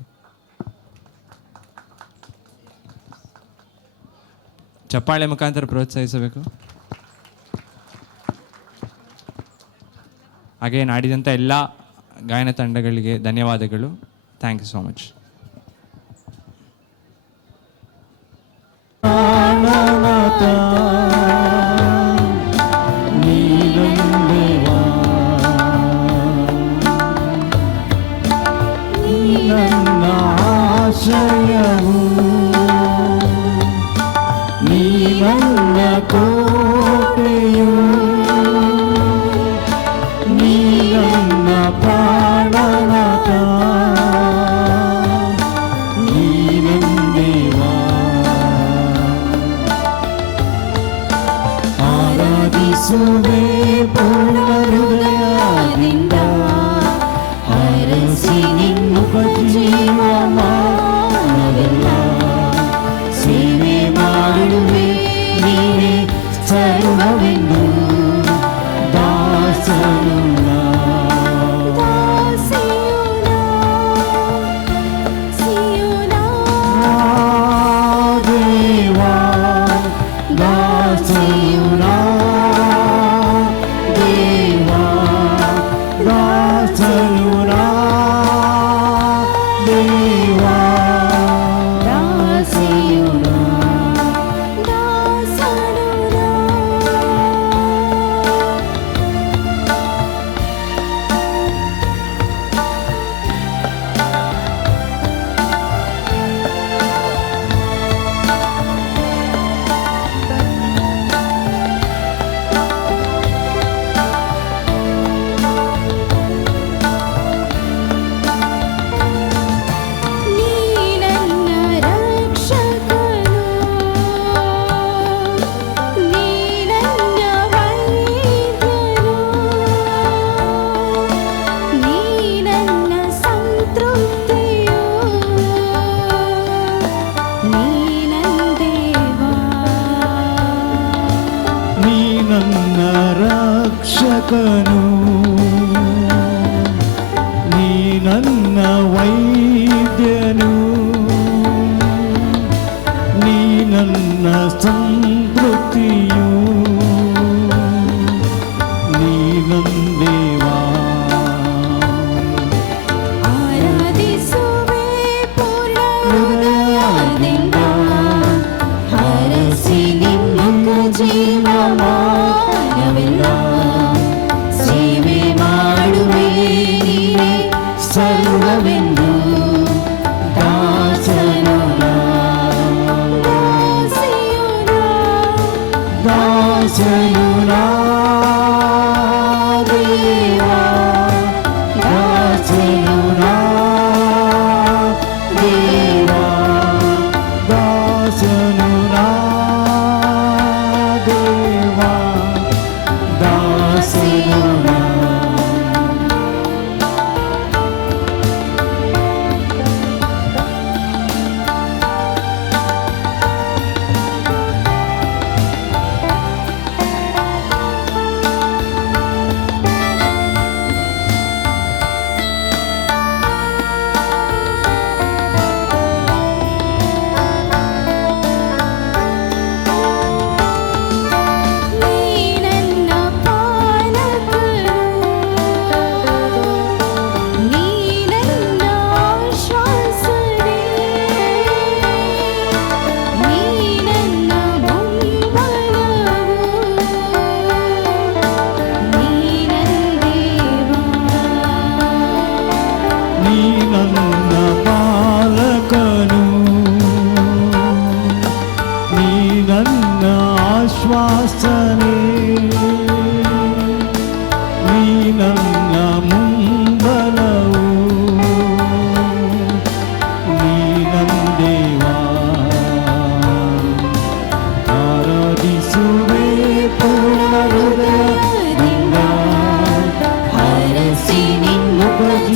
ಚಪ್ಪಾಳೆ ಮುಖಾಂತರ ಪ್ರೋತ್ಸಾಹಿಸಬೇಕು. ಹಾಗೆ ನಾಡಿದಂಥ ಎಲ್ಲ ಗಾಯನ ತಂಡಗಳಿಗೆ ಧನ್ಯವಾದಗಳು. Thank you so much.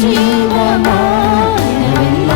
ಜೀವಮಾನವೆಲ್ಲ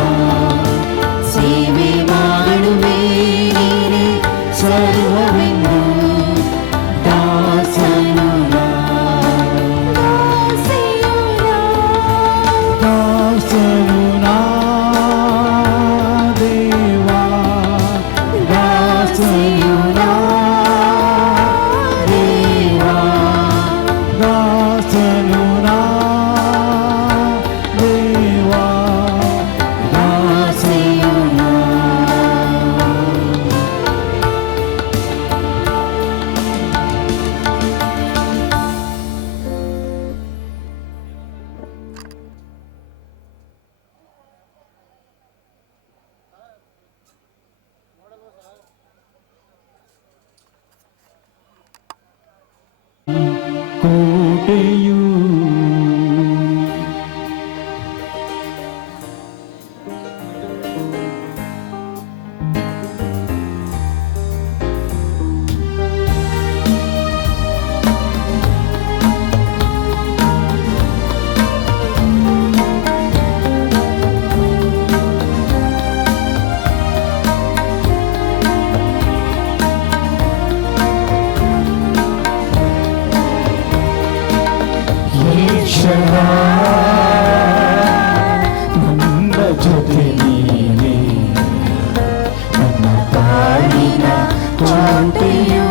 ಕೋಟೆಯು ನನ್ನ ಜೊತೆ ನೀನೆ ನನ್ನ ಪಾಲಿನ ಕೋಟೆಯು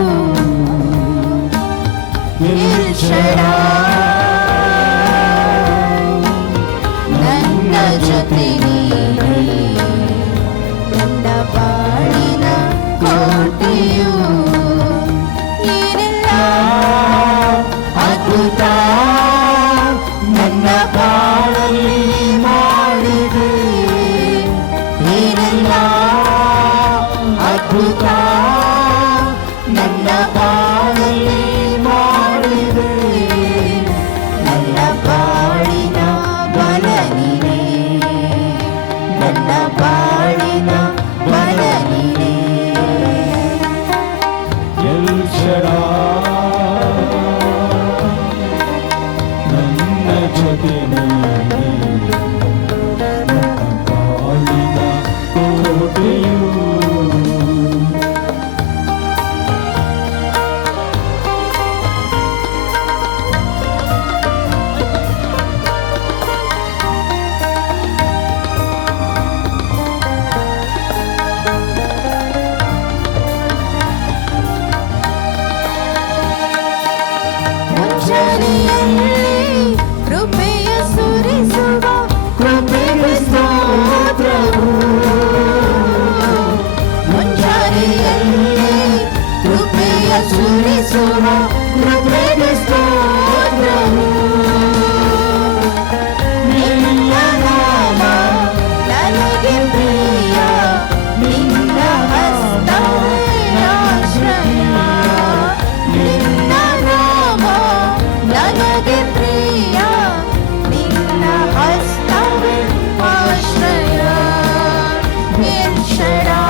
ನನ್ನ ಜೊತೆ ನೀನೆ ನನ್ನ ಬಾಳಿನ ಕೋಟೆಯು ಏನೆಲ್ಲ ಅದ್ಭುತ ನನ್ನ ಬಾಳಲ್ಲಿ ಮಾಡಿದೆ ಏನೆಲ್ಲ ಅದ್ಭುತ ನನ್ನ ಬಾಳಲ್ಲಿ ಮಾಡಿದೆ ನನ್ನ ಬಾಳಿನ ಬಲ ನೀನೆ ನನ್ನ ಬಾಳಿನ ಬಲ ನೀನೆ ನನ್ನ ಜೊತೆ ನೀನೆ ನನ್ನ ಬಾಳಿನ ಕೋಟೆಯು ಮುಂಜಾನೆಯಲ್ಲಿ ಕೃಪೆಯ ಸುರಿಸುವ ಕೃಪೆಗೆ ಸ್ತೋತ್ರವು ಮುಂಜಾನೆಯಲ್ಲಿ ಕೃಪೆಯ ಸುರಿಸುವ ಕೃಪೆಗೆ ಸ್ತೋತ್ರವು ನಿನ್ನ ನಾಮ ನನಗೆ ಪ್ರಿಯ ನಿನ್ನ ಹಸ್ತವೇ ಆಶ್ರಯ ನಿನ್ನ ನಾಮ ನನಗೆ ಪ್ರಿಯ ನಿನ್ನ ಹಸ್ತವೇ ಆಶ್ರಯ ಎಲ್ ಶಡಾಯ್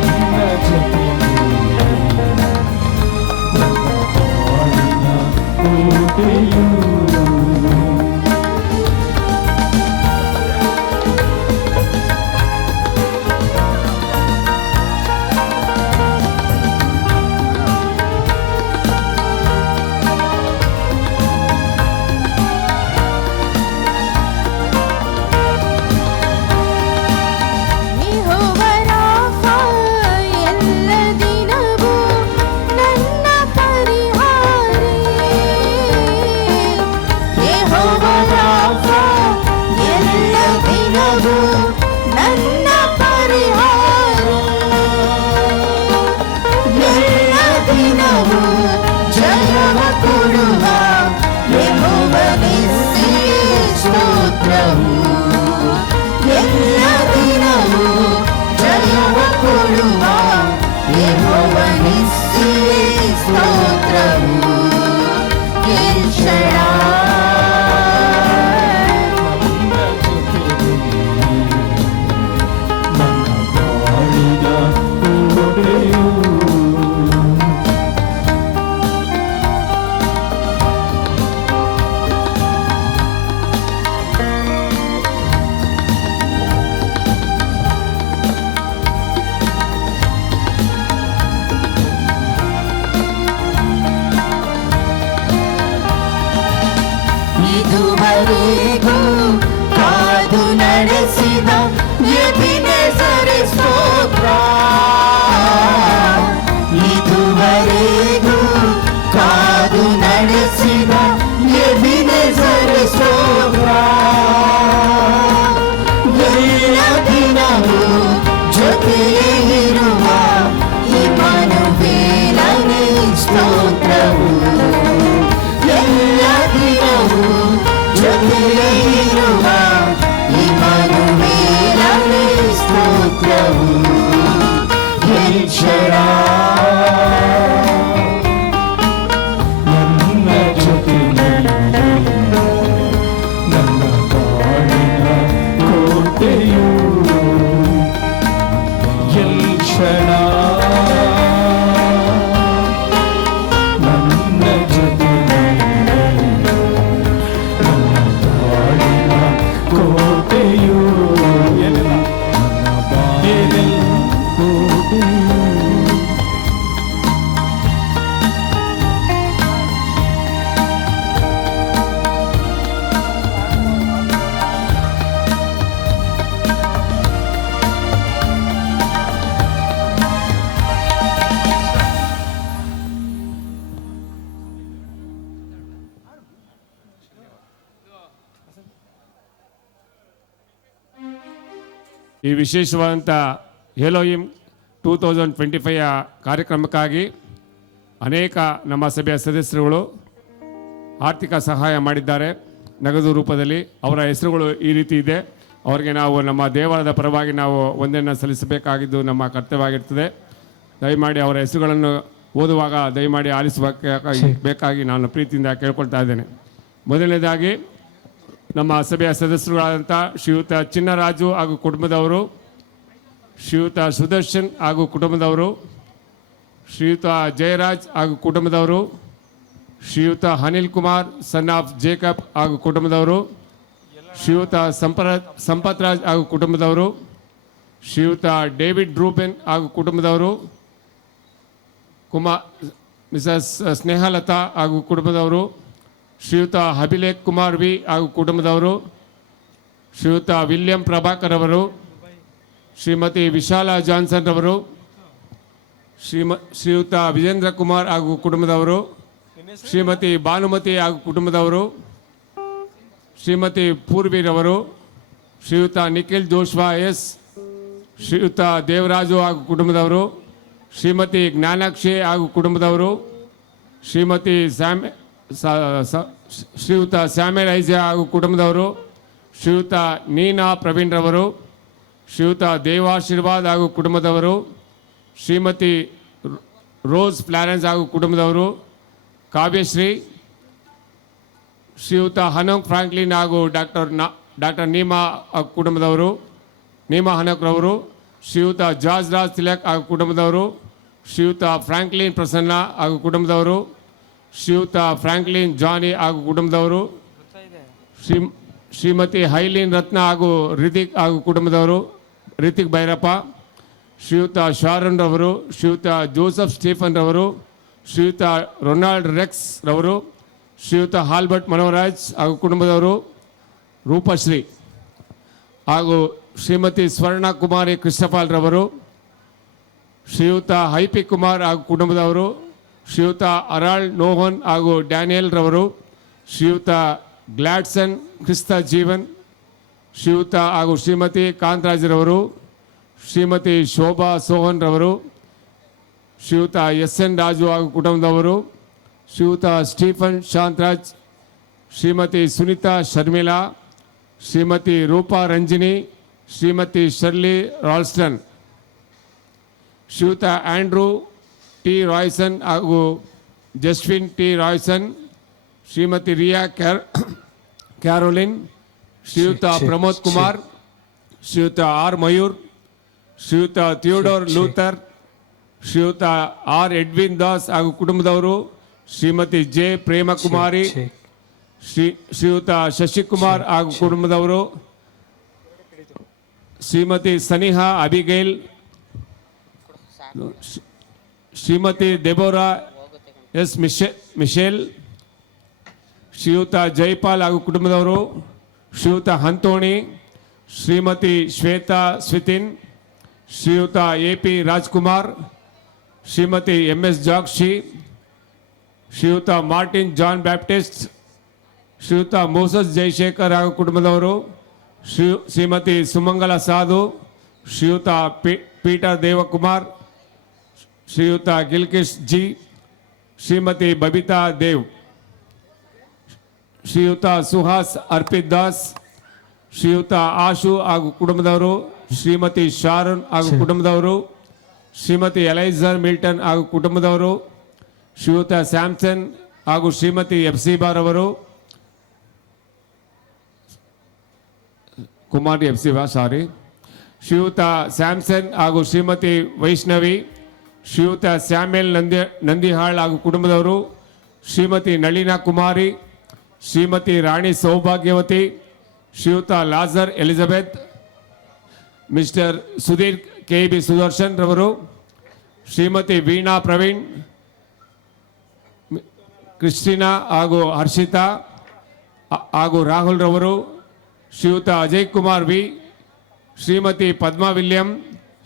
ನನ್ನ ಜೊತೆ ನೀನೆ ನನ್ನ ಬಾಳಿನ ಕೋಟೆಯು ಯೆಹೋವ ರಾಫ ಎಲ್ಲ ದಿನವೂ ನನ್ನ ಪರಿಹಾರಿ ಯೆಹೋವ ರಾಫ ಎಲ್ಲ ದಿನವೂ ನನ್ನ ಪರಿಹಾರಿ ಎಲ್ಲ ದಿನವೂ ಜಯವ ಕೊಡುವ ಯೆಹೋವ ನಿಸ್ಸಿ ಸ್ತೋತ್ರವು ಎಲ್ಲ ದಿನವೂ ಜಯವ ಕೊಡುವ ಯೆಹೋವ ನಿಸ್ಸಿ ಸ್ತೋತ್ರವು ಎಲ್ ಶಡಾಯ್ ನನ್ನ ಜೊತೆ ನೀನೆ ನನ್ನ ಬಾಳಿನ ಕೋಟೆಯು ಇದುವರೆಗೂ ಕಾದು ನಡೆಸಿದ ಎಬಿನೆಜರ್ ಸ್ತೋತ್ರ ಇದುವರೆಗೂ ಕಾದು ನಡೆಸಿದ ಎಬಿನೆಜರ್ ಸ್ತೋತ್ರ ಎಲ್ಲ ದಿನವೂ ಜೊತೆಯೇ ಇರುವ ಇಮ್ಮಾನುವೇಲನೇ ಸ್ತೋತ್ರವು ಎಲ್ಲ ದಿನವೂ ಜೊತೆಯೇ ಇರುವ ಇಮ್ಮಾನುವೇಲನೇ ಸ್ತೋತ್ರವು ಎಲ್ ಶಡಾಯ್ ಈ ವಿಶೇಷವಾದಂಥ ಹೆಲೋಯಿಮ್ 2025 ಕಾರ್ಯಕ್ರಮಕ್ಕಾಗಿ ಅನೇಕ ನಮ್ಮ ಸಭೆಯ ಸದಸ್ಯರುಗಳು ಆರ್ಥಿಕ ಸಹಾಯ ಮಾಡಿದ್ದಾರೆ ನಗದು ರೂಪದಲ್ಲಿ. ಅವರ ಹೆಸರುಗಳು ಈ ರೀತಿ ಇದೆ. ಅವರಿಗೆ ನಾವು ನಮ್ಮ ದೇವಾಲಯದ ಪರವಾಗಿ ನಾವು ಒಂದನ್ನು ಸಲ್ಲಿಸಬೇಕಾಗಿದ್ದು ನಮ್ಮ ಕರ್ತವ್ಯವಾಗಿರ್ತದೆ. ದಯಮಾಡಿ ಅವರ ಹೆಸರುಗಳನ್ನು ಓದುವಾಗ ದಯಮಾಡಿ ಬೇಕಾಗಿ ನಾನು ಪ್ರೀತಿಯಿಂದ ಕೇಳ್ಕೊಳ್ತಾ ಇದ್ದೇನೆ. ಮೊದಲನೇದಾಗಿ ನಮ್ಮ ಸಭೆಯ ಸದಸ್ಯರುಗಳಾದಂಥ ಶ್ರೀಯುತ ಚಿನ್ನರಾಜು ಹಾಗೂ ಕುಟುಂಬದವರು, ಶ್ರೀಯುತ ಸುದರ್ಶನ್ ಹಾಗೂ ಕುಟುಂಬದವರು, ಶ್ರೀಯುತ ಜಯರಾಜ್ ಹಾಗೂ ಕುಟುಂಬದವರು, ಶ್ರೀಯುತ Anil Kumar son of Jacob ಹಾಗೂ ಕುಟುಂಬದವರು, ಶ್ರೀಯುತ ಸಂಪತ್ ರಾಜ್ ಹಾಗೂ ಕುಟುಂಬದವರು, ಶ್ರೀಯುತ ಡೇವಿಡ್ ರೂಬೆನ್ ಹಾಗೂ ಕುಟುಂಬದವರು, ಮಿಸಸ್ ಸ್ನೇಹಲತಾ ಹಾಗೂ ಕುಟುಂಬದವರು, ಶ್ರೀಯುತ ಅಭಿಲೇಖ್ ಕುಮಾರ್ ವಿ ಹಾಗೂ ಕುಟುಂಬದವರು, ಶ್ರೀಯುತ ವಿಲಿಯಂ ಪ್ರಭಾಕರ್ ಅವರು, ಶ್ರೀಮತಿ ವಿಶಾಲಾ ಜಾನ್ಸನ್ ಅವರು, ಶ್ರೀಯುತ ವಿಜೇಂದ್ರ ಕುಮಾರ್ ಹಾಗೂ ಕುಟುಂಬದವರು, ಶ್ರೀಮತಿ ಭಾನುಮತಿ ಹಾಗೂ ಕುಟುಂಬದವರು, ಶ್ರೀಮತಿ ಪೂರ್ವಿರವರು, ಶ್ರೀಯುತ ನಿಖಿಲ್ ಜೋಶ್ವಾ ಎಸ್, ಶ್ರೀಯುತ ದೇವರಾಜು ಹಾಗೂ ಕುಟುಂಬದವರು, ಶ್ರೀಮತಿ ಜ್ಞಾನಾಕ್ಷಿ ಹಾಗೂ ಕುಟುಂಬದವರು, ಶ್ರೀಮತಿ ಶ್ರೀಯುತ ಸ್ಯಾಮ್ಯಲ್ ಐಜಾ ಹಾಗೂ ಕುಟುಂಬದವರು, ಶ್ರೀಯುತ ನೀನಾ ಪ್ರವೀಣ್ ರವರು, ಶ್ರೀಯುತ ದೇವಾಶೀರ್ವಾದ್ ಹಾಗೂ ಕುಟುಂಬದವರು, ಶ್ರೀಮತಿ ರೋಸ್ ಫ್ಲಾರೆನ್ಸ್ ಹಾಗೂ ಕುಟುಂಬದವರು, ಕಾವ್ಯಶ್ರೀ, ಶ್ರೀಯುತ ಹನೋಕ್ ಫ್ರಾಂಕ್ಲಿನ್ ಹಾಗೂ ಡಾಕ್ಟರ್ ನೀಮಾ ಕುಟುಂಬದವರು, ನೀಮಾ ಹನೋಕ್ ರವರು, ಶ್ರೀಯುತ ಜಾರ್ಜ್ ರಾಜ್ ತಿಲಕ್ ಹಾಗೂ ಕುಟುಂಬದವರು, ಶ್ರೀಯುತ ಫ್ರಾಂಕ್ಲಿನ್ ಪ್ರಸನ್ನ ಹಾಗೂ ಕುಟುಂಬದವರು, ಶ್ರೀಯುತ ಫ್ರಾಂಕ್ಲಿನ್ ಜಾನಿ ಹಾಗೂ ಕುಟುಂಬದವರು, ಶ್ರೀಮತಿ ಹೈಲಿನ್ ರತ್ನ ಹಾಗೂ ರಿತಿಕ್ ಹಾಗೂ ಕುಟುಂಬದವರು, ರಿತಿಕ್ ಭೈರಪ್ಪ, ಶ್ರೀಯುತ ಶಾರನ್ ರವರು, ಶ್ರೀಯುತ ಜೋಸಫ್ ಸ್ಟೀಫನ್ ರವರು, ಶ್ರೀಯುತ ರೊನಾಲ್ಡ್ ರೆಕ್ಸ್ ರವರು, ಶ್ರೀಯುತ ಹಾಲ್ಬರ್ಟ್ ಮನೋರಾಜ್ ಹಾಗೂ ಕುಟುಂಬದವರು, ರೂಪಶ್ರೀ ಹಾಗೂ ಶ್ರೀಮತಿ ಸ್ವರ್ಣ ಕುಮಾರಿ ಕ್ರಿಸ್ಟಪಾಲ್ ರವರು, ಶ್ರೀಯುತ ಹೈಪಿ ಕುಮಾರ್ ಹಾಗೂ ಕುಟುಂಬದವರು, ಶ್ರೀಯುತ ಅರಾಳ್ ನೋಹನ್ ಹಾಗೂ ಡ್ಯಾನಿಯಲ್ ರವರು, ಶ್ರೀಯುತ ಗ್ಲಾಡ್ಸನ್ ಕ್ರಿಸ್ತ ಜೀವನ್, ಶ್ರೀಯುತ ಹಾಗೂ ಶ್ರೀಮತಿ ಕಾಂತರಾಜ್ರವರು, ಶ್ರೀಮತಿ ಶೋಭಾ ಸೋಹನ್ ರವರು, ಶ್ರೀಯುತ ಎಸ್ ಎನ್ ರಾಜು ಹಾಗೂ ಕುಟುಂಬದವರು, ಶ್ರೀಯುತ ಸ್ಟೀಫನ್ ಶಾಂತರಾಜ್, ಶ್ರೀಮತಿ ಸುನೀತಾ ಶರ್ಮಿಳಾ, ಶ್ರೀಮತಿ ರೂಪಾ ರಂಜಿನಿ, ಶ್ರೀಮತಿ ಶರ್ಲಿ ರಾಲ್ಸ್ಟನ್, ಶ್ರೀಯುತ ಆಂಡ್ರೂ ಟಿ ರಾಯ್ಸನ್ ಹಾಗೂ ಜಸ್ವಿನ್ ಟಿ ರಾಯ್ಸನ್, ಶ್ರೀಮತಿ ರಿಯಾ ಕ್ಯಾರೋಲಿನ್, ಶ್ರೀಯುತ ಪ್ರಮೋದ್ ಕುಮಾರ್, ಶ್ರೀಯುತ ಆರ್ ಮಯೂರ್, ಶ್ರೀಯುತ ಥಿಯೋಡೋರ್ ಲೂಥರ್, ಶ್ರೀಯುತ ಆರ್ ಎಡ್ವಿನ್ ದಾಸ್ ಹಾಗೂ ಕುಟುಂಬದವರು, ಶ್ರೀಮತಿ ಜೆ ಪ್ರೇಮಕುಮಾರಿ, ಶ್ರೀಯುತ ಶಶಿಕುಮಾರ್ ಹಾಗೂ ಕುಟುಂಬದವರು, ಶ್ರೀಮತಿ ಸನಿಹಾ ಅಬಿಗೈಲ್, ಶ್ರೀಮತಿ ಡೆಬೋರಾ ಎಸ್ ಮಿಶೇಲ್, ಶ್ರೀಯುತ ಜೈಪಾಲ್ ಹಾಗೂ ಕುಟುಂಬದವರು, ಶ್ರೀಯುತ ಹಂತೋಣಿ, Shrimati Shweta Swithin, Shriyuta A P Rajkumar, Shrimati M S ಜಾಕ್ಷಿ, Shriyuta Martin John Baptist, Shriyuta Moses Jayashekar ಹಾಗೂ ಕುಟುಂಬದವರು, ಶ್ರೀಮತಿ ಸುಮಂಗಲ ಸಾಧು, ಶ್ರೀಯುತ ಪೀಟರ್ ದೇವಕುಮಾರ್, ಶ್ರೀಯುತ ಗಿಲ್ಕಿಶ್ ಜಿ, ಶ್ರೀಮತಿ ಬಬಿತಾ ದೇವ್, ಶ್ರೀಯುತ ಸುಹಾಸ್ ಅರ್ಪಿತ್ ದಾಸ್, ಶ್ರೀಯುತ ಆಶು ಹಾಗೂ ಕುಟುಂಬದವರು, ಶ್ರೀಮತಿ ಶಾರನ್ ಹಾಗೂ ಕುಟುಂಬದವರು, ಶ್ರೀಮತಿ ಎಲೈಸರ್ ಮಿಲ್ಟನ್ ಹಾಗೂ ಕುಟುಂಬದವರು, ಶ್ರೀಯುತ ಸ್ಯಾಮ್ಸನ್ ಹಾಗೂ ಶ್ರೀಮತಿ ಎಫ್ಸಿಬಾರ್ ಅವರು, ಕುಮಾರಿ ಎಫ್ಸಿಬಾ ಸಾರಿ, ಶ್ರೀಯುತ ಸ್ಯಾಮ್ಸನ್ ಹಾಗೂ ಶ್ರೀಮತಿ ವೈಷ್ಣವಿ, ಶ್ರೀಯುತ ಸ್ಯಾಮ್ಯಲ್ ನಂದಿಹಾಳ್ ಹಾಗೂ ಕುಟುಂಬದವರು, ಶ್ರೀಮತಿ ನಳಿನಾ ಕುಮಾರಿ, Shrimati Rani Saubhagyavati, Shriyuta Lazar Elizabeth, mister Sudhir K B Sudarshan ರವರು, ಶ್ರೀಮತಿ ವೀಣಾ ಪ್ರವೀಣ್, ಕ್ರಿಸ್ಟಿನಾ ಹಾಗೂ ಹರ್ಷಿತಾ ಹಾಗೂ ರಾಹುಲ್ ರವರು, ಶ್ರೀಯುತ ಅಜಯ್ ಕುಮಾರ್ ವಿ, ಶ್ರೀಮತಿ ಪದ್ಮಾ ವಿಲಿಯಂ,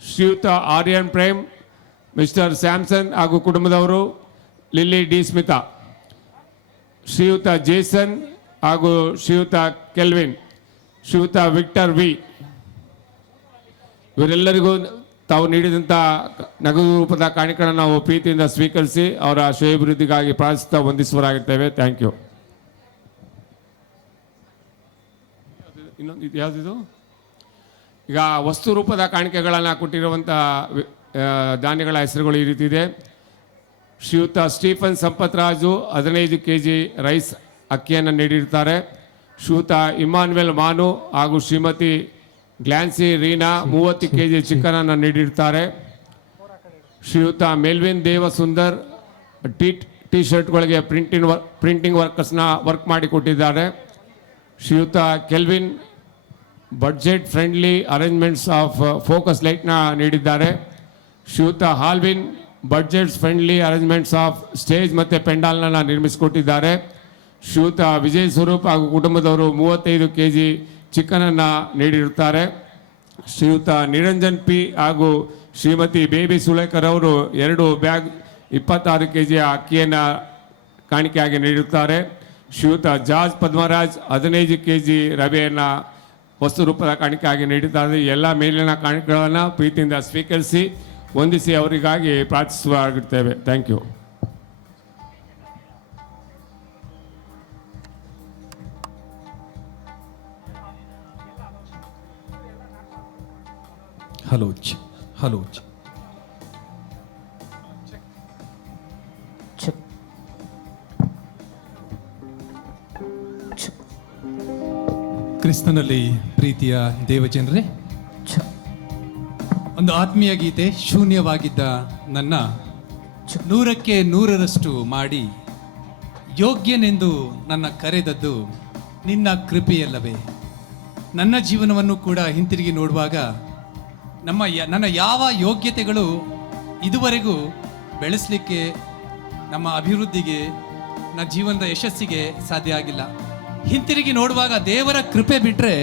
ಶ್ರೀಯುತ ಆರ್ಯನ್ ಪ್ರೇಮ್, ಮಿಸ್ಟರ್ ಸ್ಯಾಮ್ಸನ್ ಹಾಗೂ ಕುಟುಂಬದವರು, ಲಿಲ್ಲಿ ಡಿ ಸ್ಮಿತಾ, ಶ್ರೀಯುತ ಜೇಸನ್ ಹಾಗೂ ಶ್ರೀಯುತ ಕೆಲ್ವಿನ್, ಶ್ರೀಯುತ ವಿಕ್ಟರ್ ವಿ, ಇವರೆಲ್ಲರಿಗೂ ತಾವು ನೀಡಿದಂಥ ನಗದು ರೂಪದ ಕಾಣಿಕೆಗಳನ್ನು ನಾವು ಪ್ರೀತಿಯಿಂದ ಸ್ವೀಕರಿಸಿ ಅವರ ಶ್ರೇಯೋಭಿವೃದ್ಧಿಗಾಗಿ ಪ್ರಾರ್ಥಿಸುತ್ತಾ ವಂದಿಸುವರಾಗಿರ್ತೇವೆ. Thank you. ಇನ್ನೊಂದು ಇದು ಯಾವುದಿದು? ಈಗ ವಸ್ತು ರೂಪದ ಕಾಣಿಕೆಗಳನ್ನು ಕೊಟ್ಟಿರುವಂಥ ಧಾನ್ಯಗಳ ಹೆಸರುಗಳು ಈ ರೀತಿ ಇದೆ. ಶ್ರೀಯುತ ಸ್ಟೀಫನ್ ಸಂಪತ್ರಾಜು 15 kg ರೈಸ್ ಅಕ್ಕಿಯನ್ನು ನೀಡಿರ್ತಾರೆ. ಶ್ರೀಯುತ ಇಮಾನ್ಯುವೆಲ್ ಮಾನು ಹಾಗೂ ಶ್ರೀಮತಿ ಗ್ಲಾನ್ಸಿ ರೀನಾ 30 kg ಚಿಕನನ್ನು ನೀಡಿರ್ತಾರೆ. ಶ್ರೀಯುತ ಮೆಲ್ವಿನ್ ದೇವಸುಂದರ್ ಟಿ ಶರ್ಟ್ಗಳಿಗೆ ಪ್ರಿಂಟಿಂಗ್ ವರ್ಕ್ ಮಾಡಿಕೊಟ್ಟಿದ್ದಾರೆ. Shriyuta Kelvin budget friendly arrangements of focus ಲೈಟ್ನ ನೀಡಿದ್ದಾರೆ. Shriyuta Halwin budget friendly arrangements of stage ಮತ್ತು ಪೆಂಡಾಲ್ನ ನಿರ್ಮಿಸಿಕೊಟ್ಟಿದ್ದಾರೆ. ಶ್ರೀಯುತ ವಿಜಯ್ ಸ್ವರೂಪ್ ಹಾಗೂ ಕುಟುಂಬದವರು 35 kg ಚಿಕನನ್ನು ನೀಡಿರುತ್ತಾರೆ. ಶ್ರೀಯುತ ನಿರಂಜನ್ ಪಿ ಹಾಗೂ ಶ್ರೀಮತಿ ಬೇಬಿ ಸುಳೇಕರ್ ಅವರು 2 ಬ್ಯಾಗ್ 26 kg ಅಕ್ಕಿಯನ್ನು ಕಾಣಿಕೆಯಾಗಿ ನೀಡಿರುತ್ತಾರೆ. ಶ್ರೀಯುತ ಜಾರ್ಜ್ ಪದ್ಮರಾಜ್ 15 kg ರವೆಯನ್ನು ವಸ್ತು ರೂಪದ ಕಾಣಿಕೆಯಾಗಿ ನೀಡಿದ್ದಾರೆ. ಎಲ್ಲ ಮೇಲಿನ ಕಾಣಿಕೆಗಳನ್ನು ಪ್ರೀತಿಯಿಂದ ಸ್ವೀಕರಿಸಿ ವಂದಿಸಿ ಅವರಿಗಾಗಿ ಪ್ರಾರ್ಥಿಸುವಾಗಿರ್ತೇವೆ. Thank you. ಹಲೋಚ್ ಹಲೋಚ್ ಕ್ರಿಸ್ತನಲ್ಲಿ ಪ್ರೀತಿಯ ದೇವಜನರೇ, ಒಂದು ಆತ್ಮೀಯ ಗೀತೆ ಶೂನ್ಯವಾಗಿದ್ದ ನನ್ನ 100ಕ್ಕೆ 100ರಷ್ಟು ಮಾಡಿ ಯೋಗ್ಯನೆಂದು ನನ್ನ ಕರೆದದ್ದು ನಿನ್ನ ಕೃಪೆಯಲ್ಲವೇ. ನನ್ನ ಜೀವನವನ್ನು ಕೂಡ ಹಿಂತಿರುಗಿ ನೋಡುವಾಗ ನನ್ನ ಯಾವ ಯೋಗ್ಯತೆಗಳು ಇದುವರೆಗೂ ಬೆಳೆಸಲಿಕ್ಕೆ, ನಮ್ಮ ಅಭಿವೃದ್ಧಿಗೆ, ನನ್ನ ಜೀವನದ ಯಶಸ್ಸಿಗೆ ಸಾಧ್ಯ ಆಗಿಲ್ಲ. ಹಿಂತಿರುಗಿ ನೋಡುವಾಗ ದೇವರ ಕೃಪೆ ಬಿಟ್ಟರೆ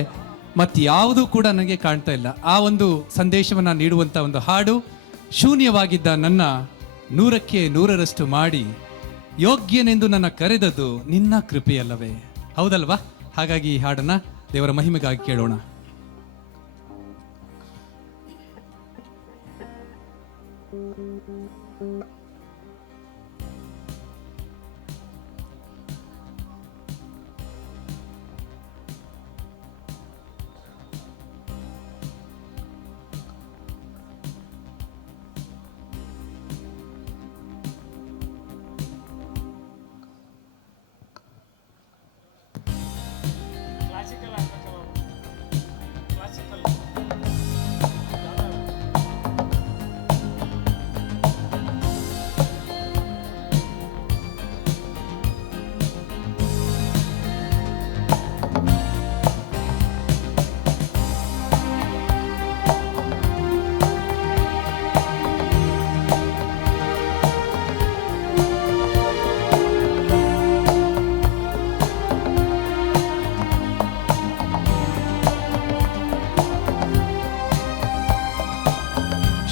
ಮತ್ತಾವುದೂ ಕೂಡ ನನಗೆ ಕಾಣ್ತಾ ಇಲ್ಲ. ಆ ಒಂದು ಸಂದೇಶವನ್ನು ನೀಡುವಂಥ ಒಂದು ಹಾಡು, ಶೂನ್ಯವಾಗಿದ್ದ ನನ್ನ 100ಕ್ಕೆ 100ರಷ್ಟು ಮಾಡಿ ಯೋಗ್ಯನೆಂದು ನನ್ನ ಕರೆದದ್ದು ನಿನ್ನ ಕೃಪೆಯಲ್ಲವೇ. ಹೌದಲ್ವಾ? ಹಾಗಾಗಿ ಈ ಹಾಡನ್ನು ದೇವರ ಮಹಿಮೆಗಾಗಿ ಕೇಳೋಣ.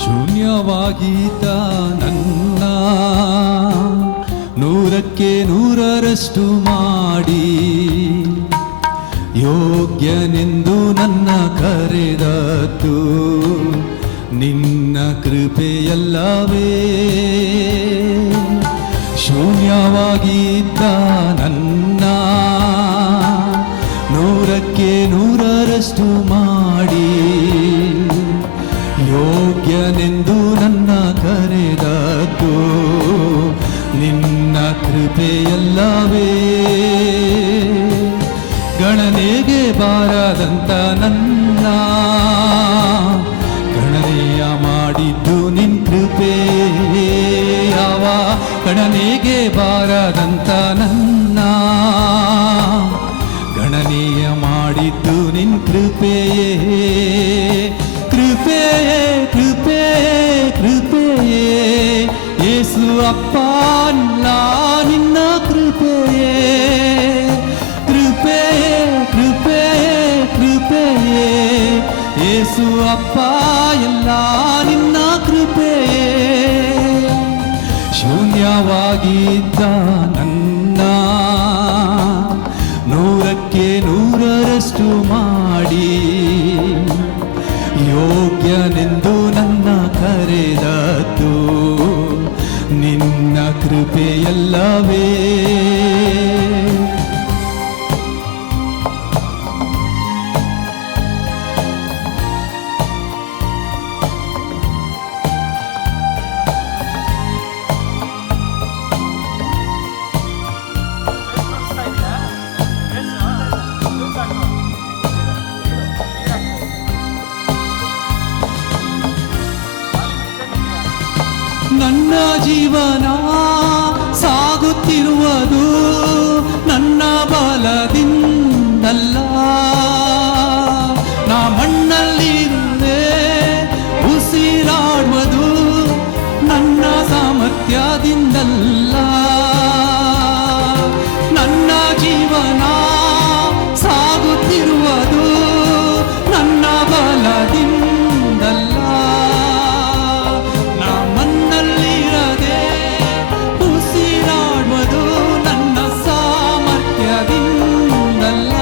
ಶೂನ್ಯವಾಗಿದ್ದ ನನ್ನ 100ಕ್ಕೆ 100ರಷ್ಟು ಮಾಡಿ ಯೋಗ್ಯನೆಂದು ನನ್ನ ಕರೆದದ್ದು ನಿನ್ನ ಕೃಪೆಯಲ್ಲವೇ. ಶೂನ್ಯವಾಗಿದ್ದ ನನ್ನ 100ಕ್ಕೆ 100ರಷ್ಟು ಮಾಡಿ ಯೋಗ್ಯನೆಂದು ನನ್ನ ಕರೆದದ್ದು ನಿನ್ನ ಕೃಪೆಯಲ್ಲವೇ. ಗಣನೆಗೆ ಬಾರದಂತ ನನ್ನ ಗಣನೆಯ ಮಾಡಿದ್ದು ನಿನ್ ಕೃಪೆ. ಯಾವ ಗಣನೆಗೆ ಬಾರದಂತ ನನ್ನ ಗಣನೆಯ ಮಾಡಿದ್ದು ನಿನ್ ಕೃಪೆಯೇ. ಕೃಪೆಯೇ ಕೃಪೆಯೇ ಕೃಪೆಯೇ ಯೇಸು ಅಪ್ಪ ನಿನ್ನ ಕೃಪೆಯೇ. ಕೃಪೆಯೇ ಕೃಪೆಯೇ ಕೃಪೆಯೇ ಯೇಸು ಅಪ್ಪ ಎಲ್ಲ ನಿನ್ನ ಕೃಪೆಯೇ. ಶೂನ್ಯವಾಗಿದ್ದ ನನ್ನ 100ಕ್ಕೆ 100ರಷ್ಟು ಮಾಡಿ ಯೋಗ್ಯನ ಜೀವನ ಸಾಗುತ್ತಿರುವುದು ನನ್ನ ಬಲದಿಂದಲ್ಲ, ನಾ ಮಣ್ಣಲ್ಲಿರುವೆ ಉಸಿರಾಡುವುದು ನನ್ನ ಸಾಮರ್ಥ್ಯದಿಂದಲ್ಲ. ನನ್ನ ಜೀವನ ಸಾಗುತ್ತಿರುವುದು ನನ್ನ ಬಲದಿಂದಲ್ಲ, ನಾ ಮಣ್ಣಲ್ಲಿರದೆ ಉಸಿರಾಡುವುದು ನನ್ನ ಸಾಮರ್ಥ್ಯದಿಂದಲ್ಲ.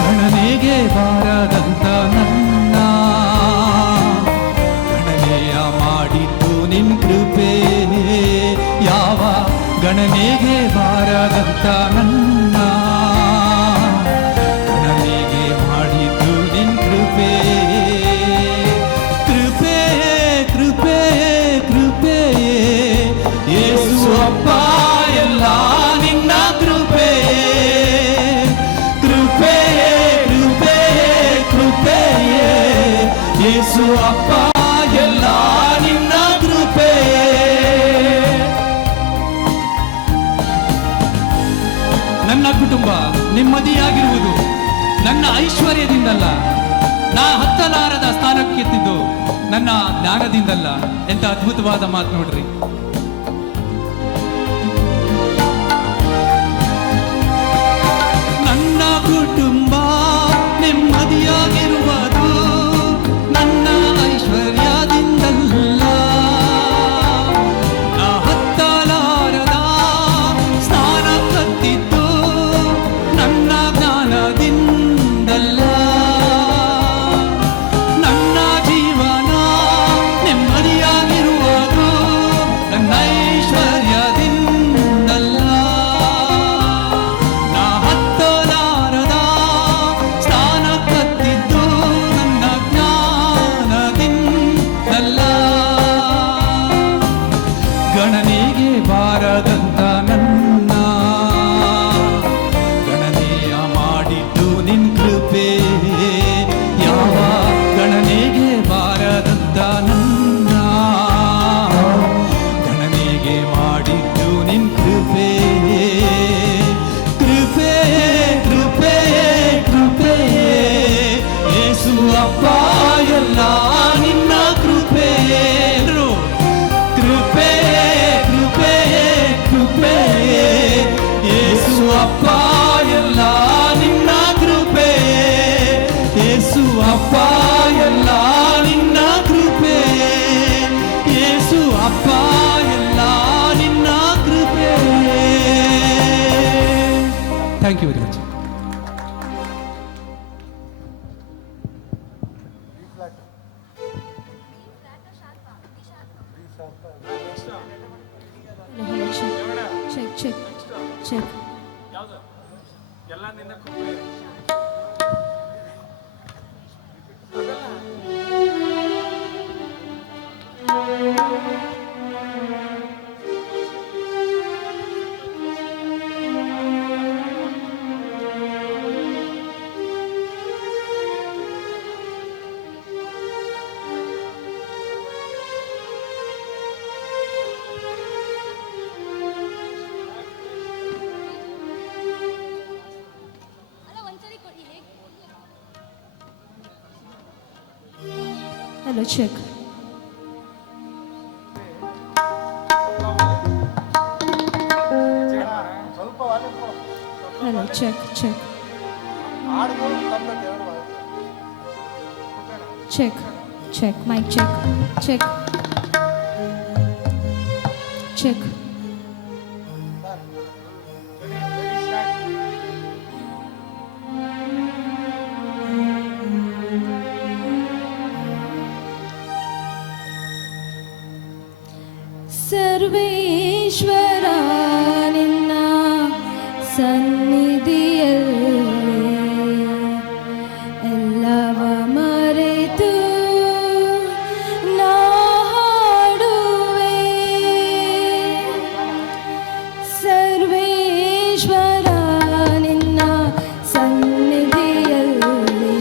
ಗಣನೆಗೆ ಬಾರದಂತ ನನ್ನ ಗಣನೆಯ ಮಾಡಿದ್ದು ನಿನ್ ಕೃಪೆ, ಯಾವ ಗಣನೆಗೆ ಬಾರದಂತ ನನ್ನ ಗಣನೆಗೆ ಮಾಡಿದ್ದು ನಿನ್ ಕೃಪೆ. ಕೃಪೆ ಕೃಪೆ ಕೃಪೆ ಯೇಸು ಅಪ್ಪ ಎಲ್ಲ ನಿನ್ನ ಕೃಪೆ. ಕೃಪೆ ಕೃಪೆ ಕೃಪೆ ಯೇಸು ಅಪ್ಪ ಎಲ್ಲ ನಿನ್ನ ಕೃಪೆ. ನನ್ನ ಕುಟುಂಬ ನೆಮ್ಮದಿಯಾಗಿರುವುದು ನನ್ನ ಐಶ್ವರ್ಯದಿಂದಲ್ಲ, ನಾ ಹತ್ತಲಾರದ ಸ್ಥಾನಕ್ಕೆತ್ತಿದ್ದು ನನ್ನ ಜ್ಞಾನದಿಂದಲ್ಲ. ಎಂತ ಅದ್ಭುತವಾದ ಮಾತು ನೋಡ್ರಿ. ನನ್ನ ಕುಟುಂಬ ನೆಮ್ಮದಿಯಾಗಿರುವುದು ನನ್ನ ಐಶ್ವರ್ಯದಿಂದಲ್ಲ, ನಾ ಹತ್ತಲಾರದ ಸ್ಥಾನಕ್ಕತ್ತಿದ್ದು ನನ್ನ ಜ್ಞಾನದಿಂದಲ್ಲ. ನನ್ನ ಜೀವನ ನೆಮ್ಮದಿಯಾಗಿರುವುದು ನನ್ನ ಐಶ್ವರ್ಯದಿಂದಲ್ಲ, ನಾ ಹತ್ತಲಾರದ ಸ್ಥಾನಕ್ಕತ್ತಿದ್ದು ನನ್ನ ಜ್ಞಾನದಿಂದಲ್ಲ. ಗಣನೆಗೆ ಬಾರದಂತ ನನ್ನ ಗಣನೆಯ ಮಾಡಿದ್ದು ನಿನ್ ಕೃಪೆ, ಯಾವ ಗಣನೆಗೆ ಬಾರದಂತ ನನ್ನ ಗಣನೆಗೆ ಮಾಡಿದ್ದು ನಿನ್ ಕೃಪೆ. ಕೃಪೆ ಕೃಪೆ ಕೃಪೆ ಯೇಸು ಅಪ್ಪ ಎಲ್ಲ ನಿನ್ನ ಕೃಪೆ. ಕೃಪೆ ಕೃಪೆ ಕೃಪೆ ಯೇಸು ಅಪ್ಪ ಎಲ್ಲ ನಿನ್ನ ಕೃಪೆ. ಯೇಸು ಅಪ್ಪ ಎಲ್ಲ ನಿನ್ನ ಕೃಪೆ. ಯೇಸು ಅಪ್ಪ ಎಲ್ಲ ನಿನ್ನ ಕೃಪೆ. Thank you very much. Check check check. Hello, check. Hello, check, check. Check, check, mic check, check. Check. ಸರ್ವೇಶ್ವರ ನಿನ್ನ ಸನ್ನಿಧಿಯಲ್ಲಿ ಎಲ್ಲವ ಮರೆತು ನಾ ಹಾಡುವೆ. ಸರ್ವೇಶ್ವರ ನಿನ್ನ ಸನ್ನಿಧಿಯಲ್ಲಿ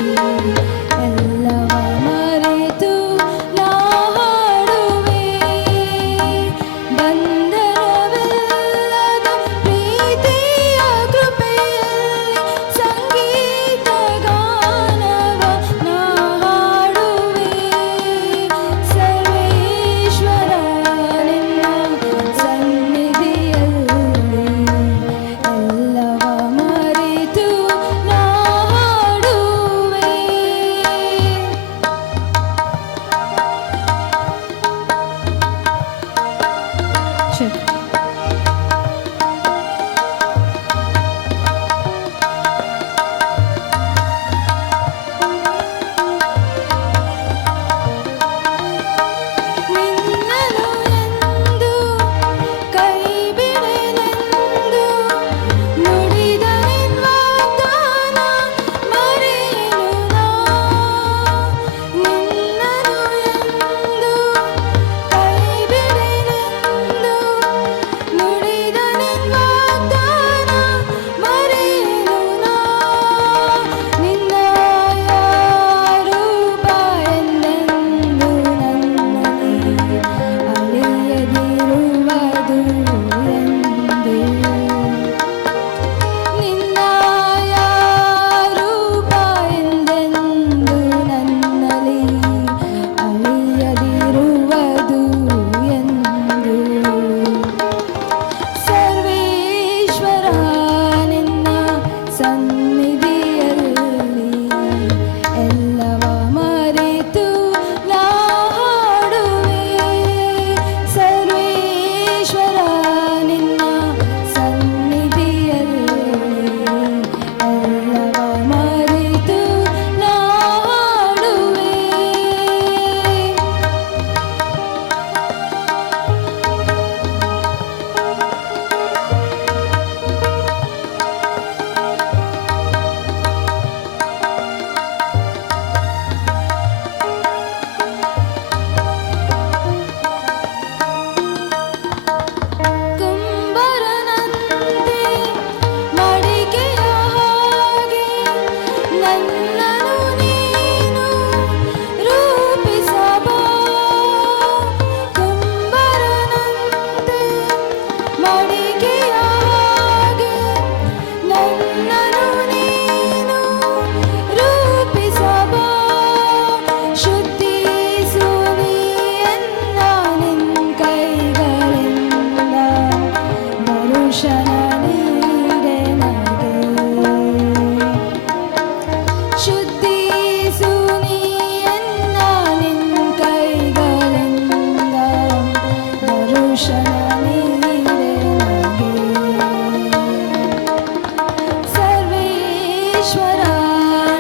ಎಲ್ಲವ ಮರೆತು ನಾ ಹಾಡುವೆ.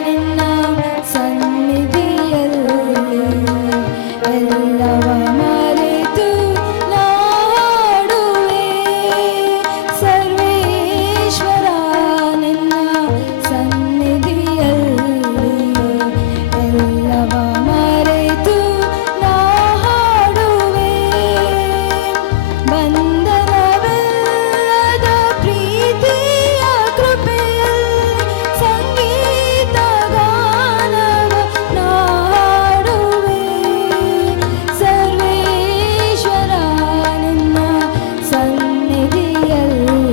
ನಿನ್ನ ಸನ್ನಿಧಿಯಲ್ಲಿ ಎಲ್ಲವ ಮರೆತು ನಾಡುವೆ ಸರ್ವೇಶ್ವರ ನಿನ್ನ ಸನ್ನಿಧಿಯಲ್ಲಿ ಎಲ್ಲವ ಮರೆತು ನಾಡುವೆ ಬಂಧನವಿಲ್ಲದ ಪ್ರೀತಿಯ ಕೃಪೆಯಲ್ಲಿ ಸಂಗೀತ ಗಾನವ ನಾಡುವೆ ಸರ್ವೇಶ್ವರ ನಿನ್ನ ಸನ್ನಿಧಿಯಲ್ಲಿ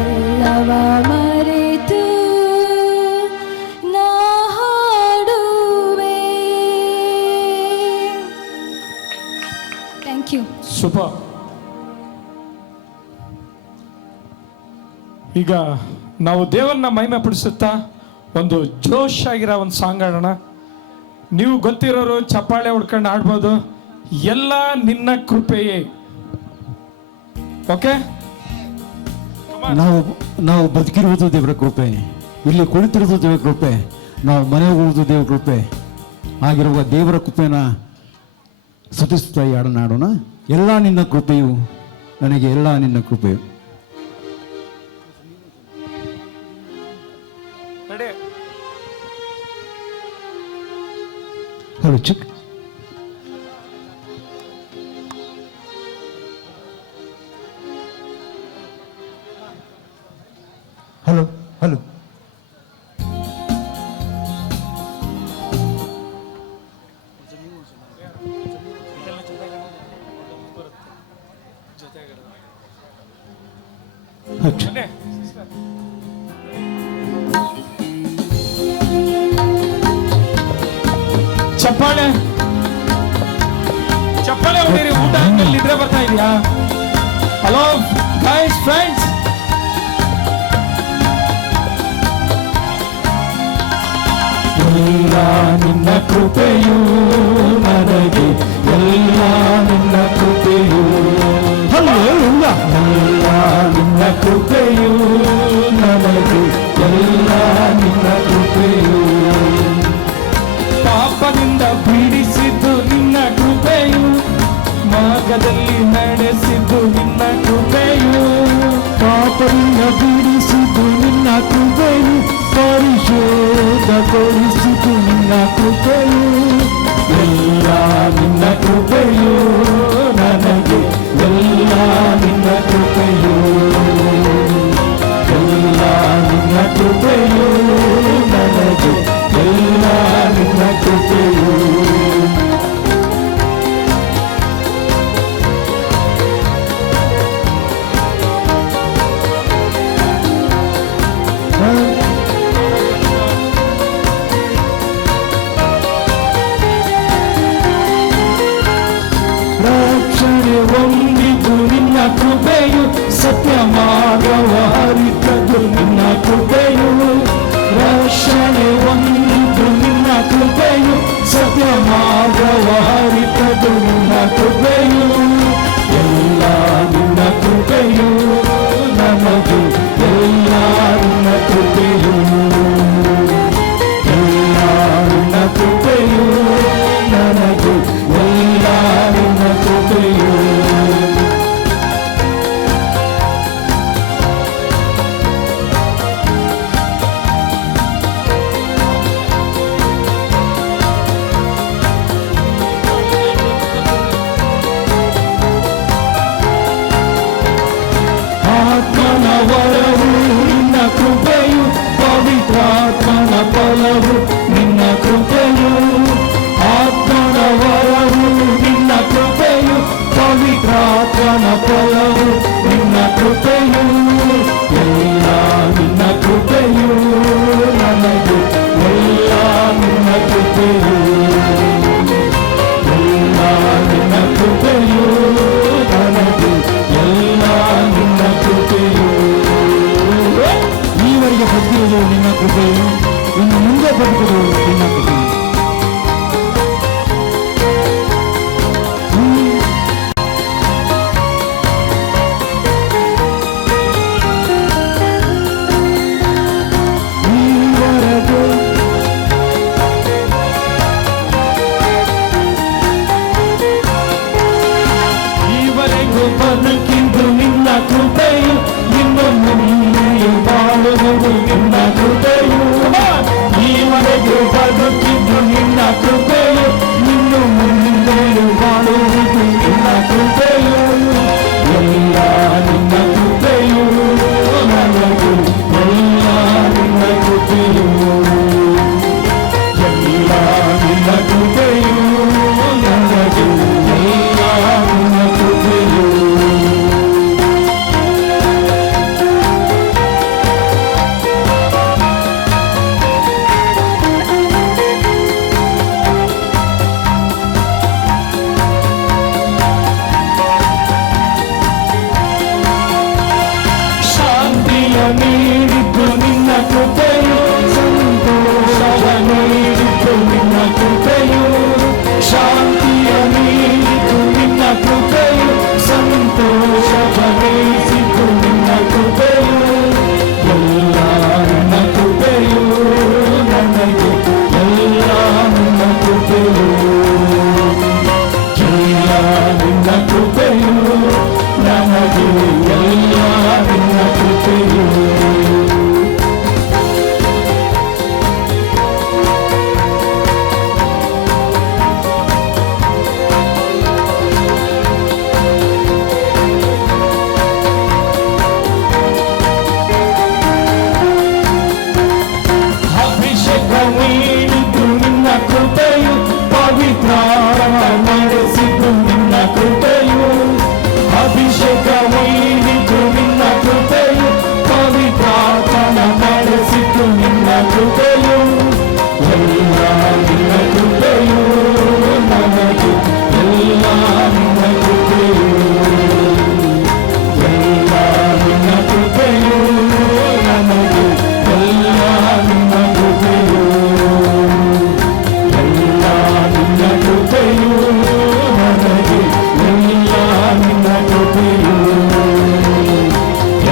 ಎಲ್ಲವ ಮರೆತು ನಾಡುವೆ. Thank you. ಸೂಪರ್. ಈಗ ನಾವು ದೇವರನ್ನ ಮಹಿಮೆ ಪಡಿಸುತ್ತಾ ಒಂದು ಜೋಶ್ ಆಗಿರೋ ಒಂದು ಸಾಂಗ್ ಆಡೋಣ. ನೀವು ಗೊತ್ತಿರೋರು ಚಪ್ಪಾಳೆ ಹೊಡ್ಕೊಂಡು ಆಡ್ಬೋದು. ಎಲ್ಲ ನಿನ್ನ ಕೃಪೆಯೇ. ಓಕೆ, ನಾವು ಬದುಕಿರುವುದು ದೇವರ ಕೃಪೆ, ಇಲ್ಲಿ ಕುಳಿತಿರುವುದು ದೇವರ ಕೃಪೆ, ನಾವು ಮನೆಗೆ ಹೋಗುವುದು ದೇವರ ಕೃಪೆ. ಆಗಿರುವ ದೇವರ ಕೃಪೆನ ಸ್ತುತಿಸುತ್ತಾ ಈ ಹಾಡನ್ನು ಆಡೋಣ. ಎಲ್ಲ ನಿನ್ನ ಕೃಪೆಯು ನನಗೆ, ಎಲ್ಲ ನಿನ್ನ ಕೃಪೆಯು. ಹಲೋ ಚಿಕ್, ಹಲೋ ಹಲೋ. ಚಪ್ಪಾಳೆ ಚಪ್ಪಾಳೆ ಹೊಡೀರಿ. ಊಟ ಆದ್ಮೇಲೆ ನಿದ್ರೆ ಬರ್ತಾ ಇದೆಯಾ? ಹಲೋ ಗೈಸ್, ಫ್ರೆಂಡ್ಸ್, ಎಲ್ಲ ನಿನ್ನ ಕೃಪೆಯು ನನಗೆ, ಎಲ್ಲ ನಿನ್ನ ಕೃಪೆಯು, ಎಲ್ಲ ನಿನ್ನ ಕೃಪೆಯು ನನಗೆ, ಎಲ್ಲ ನಿನ್ನ ಕೃಪೆಯು. ಪಾಪದಿಂದ ಪೀಡಿಸಿದ್ದು ನಿನ್ನ ಕೃಪೆಯು, ಮಾರ್ಗದಲ್ಲಿ ನಡೆಸಿದ್ದು ನಿನ್ನ ಕೃಪೆಯು. ಪಾಪದಿಂದ ಪೀಡಿಸಿದ್ದು ನಿನ್ನ ಕೃಪೆಯು, ಪರಿಶೋಧಗೊಳಿಸಿದ್ದು ನಿನ್ನ ಕೃಪೆಯು. ಎಲ್ಲ ನಿನ್ನ ಕೃಪೆಯು ನನಗೆ, ಎಲ್ಲ ನಿನ್ನ ಕೃಪೆಯು, ಎಲ್ಲ ನಿನ್ನ ಕೃಪೆಯು ನನಗೆ, ಎಲ್ಲ ನಿನ್ನ ಕೃಪೆಯು. ರಕ್ಷಣೆ ಹೊಂದಿದ್ದು ನಿನ್ನ ಕೃಪೆಯು, ಸತ್ಯ ಮಾರ್ಗವ ಅರಿತದ್ದು ನಿನ್ನ ಕೃಪೆಯು. ರಕ್ಷಣೆ ಹೊಂದಿದ್ದು ನಿನ್ನ ಕೃಪೆಯು, ಸತ್ಯ ಮಾರ್ಗವ ಅರಿತದ್ದು ನಿನ್ನ ಕೃಪೆಯು. ಎಲ್ಲ ನಿನ್ನ ಕೃಪೆಯು ನಮಗೆ, ಎಲ್ಲ ನಿನ್ನ ಕೃಪೆಯು, ಎಲ್ಲ ನಿನ್ನ ಕೃಪೆಯು ನನಗೆ, ಎಲ್ಲ ನಿನ್ನ ಕೃಪೆಯು. ಆತ್ಮನ ವರವು ನಿನ್ನ ಕೃಪೆಯು, ಪವಿತ್ರಾತ್ಮನ ಫಲವು ನಿನ್ನ ಕೃಪೆಯು. ಆತ್ಮನ ವರವು ನಿನ್ನ ಕೃಪೆಯು, ಪವಿತ್ರಾತ್ಮನ ಫಲವು ನಿನ್ನ ಕೃಪೆಯು. ಎಲ್ಲ ನಿನ್ನ ಕೃಪೆಯು ನನಗೆ, ಎಲ್ಲ ನಿನ್ನ ಕೃಪೆಯು, ಎಲ್ಲ ನಿನ್ನ ಕೃಪೆಯು ನನಗೆ, ಎಲ್ಲ ನಿನ್ನ ಕೃಪೆಯು. ಈವರೆಗೆ ಬದುಕಿರುವುದು ನಿನ್ನ ಕೃಪೆಯು, ಇನ್ನು ಮುಂದೆ ಬದುಕಿರುವುದು ನಿನ್ನ ಕೃಪೆಯು. ಕೃಪೆಯು ಎಲ್ಲ ನಿನ್ನ ಕೃಪೆಯು ನಮಗೆ ಎಲ್ಲ ನಿನ್ನ ಕೃಪೆಯು ಎಲ್ಲ ನಿನ್ನ ಕೃಪೆಯು ನಮಗೆ ಎಲ್ಲ ನಿನ್ನ ಕೃಪೆಯು ಎಲ್ಲ ನಿನ್ನ ಕೃಪೆಯು ನಮಗೆ ಎಲ್ಲ ನಿನ್ನ ಕೃಪೆಯು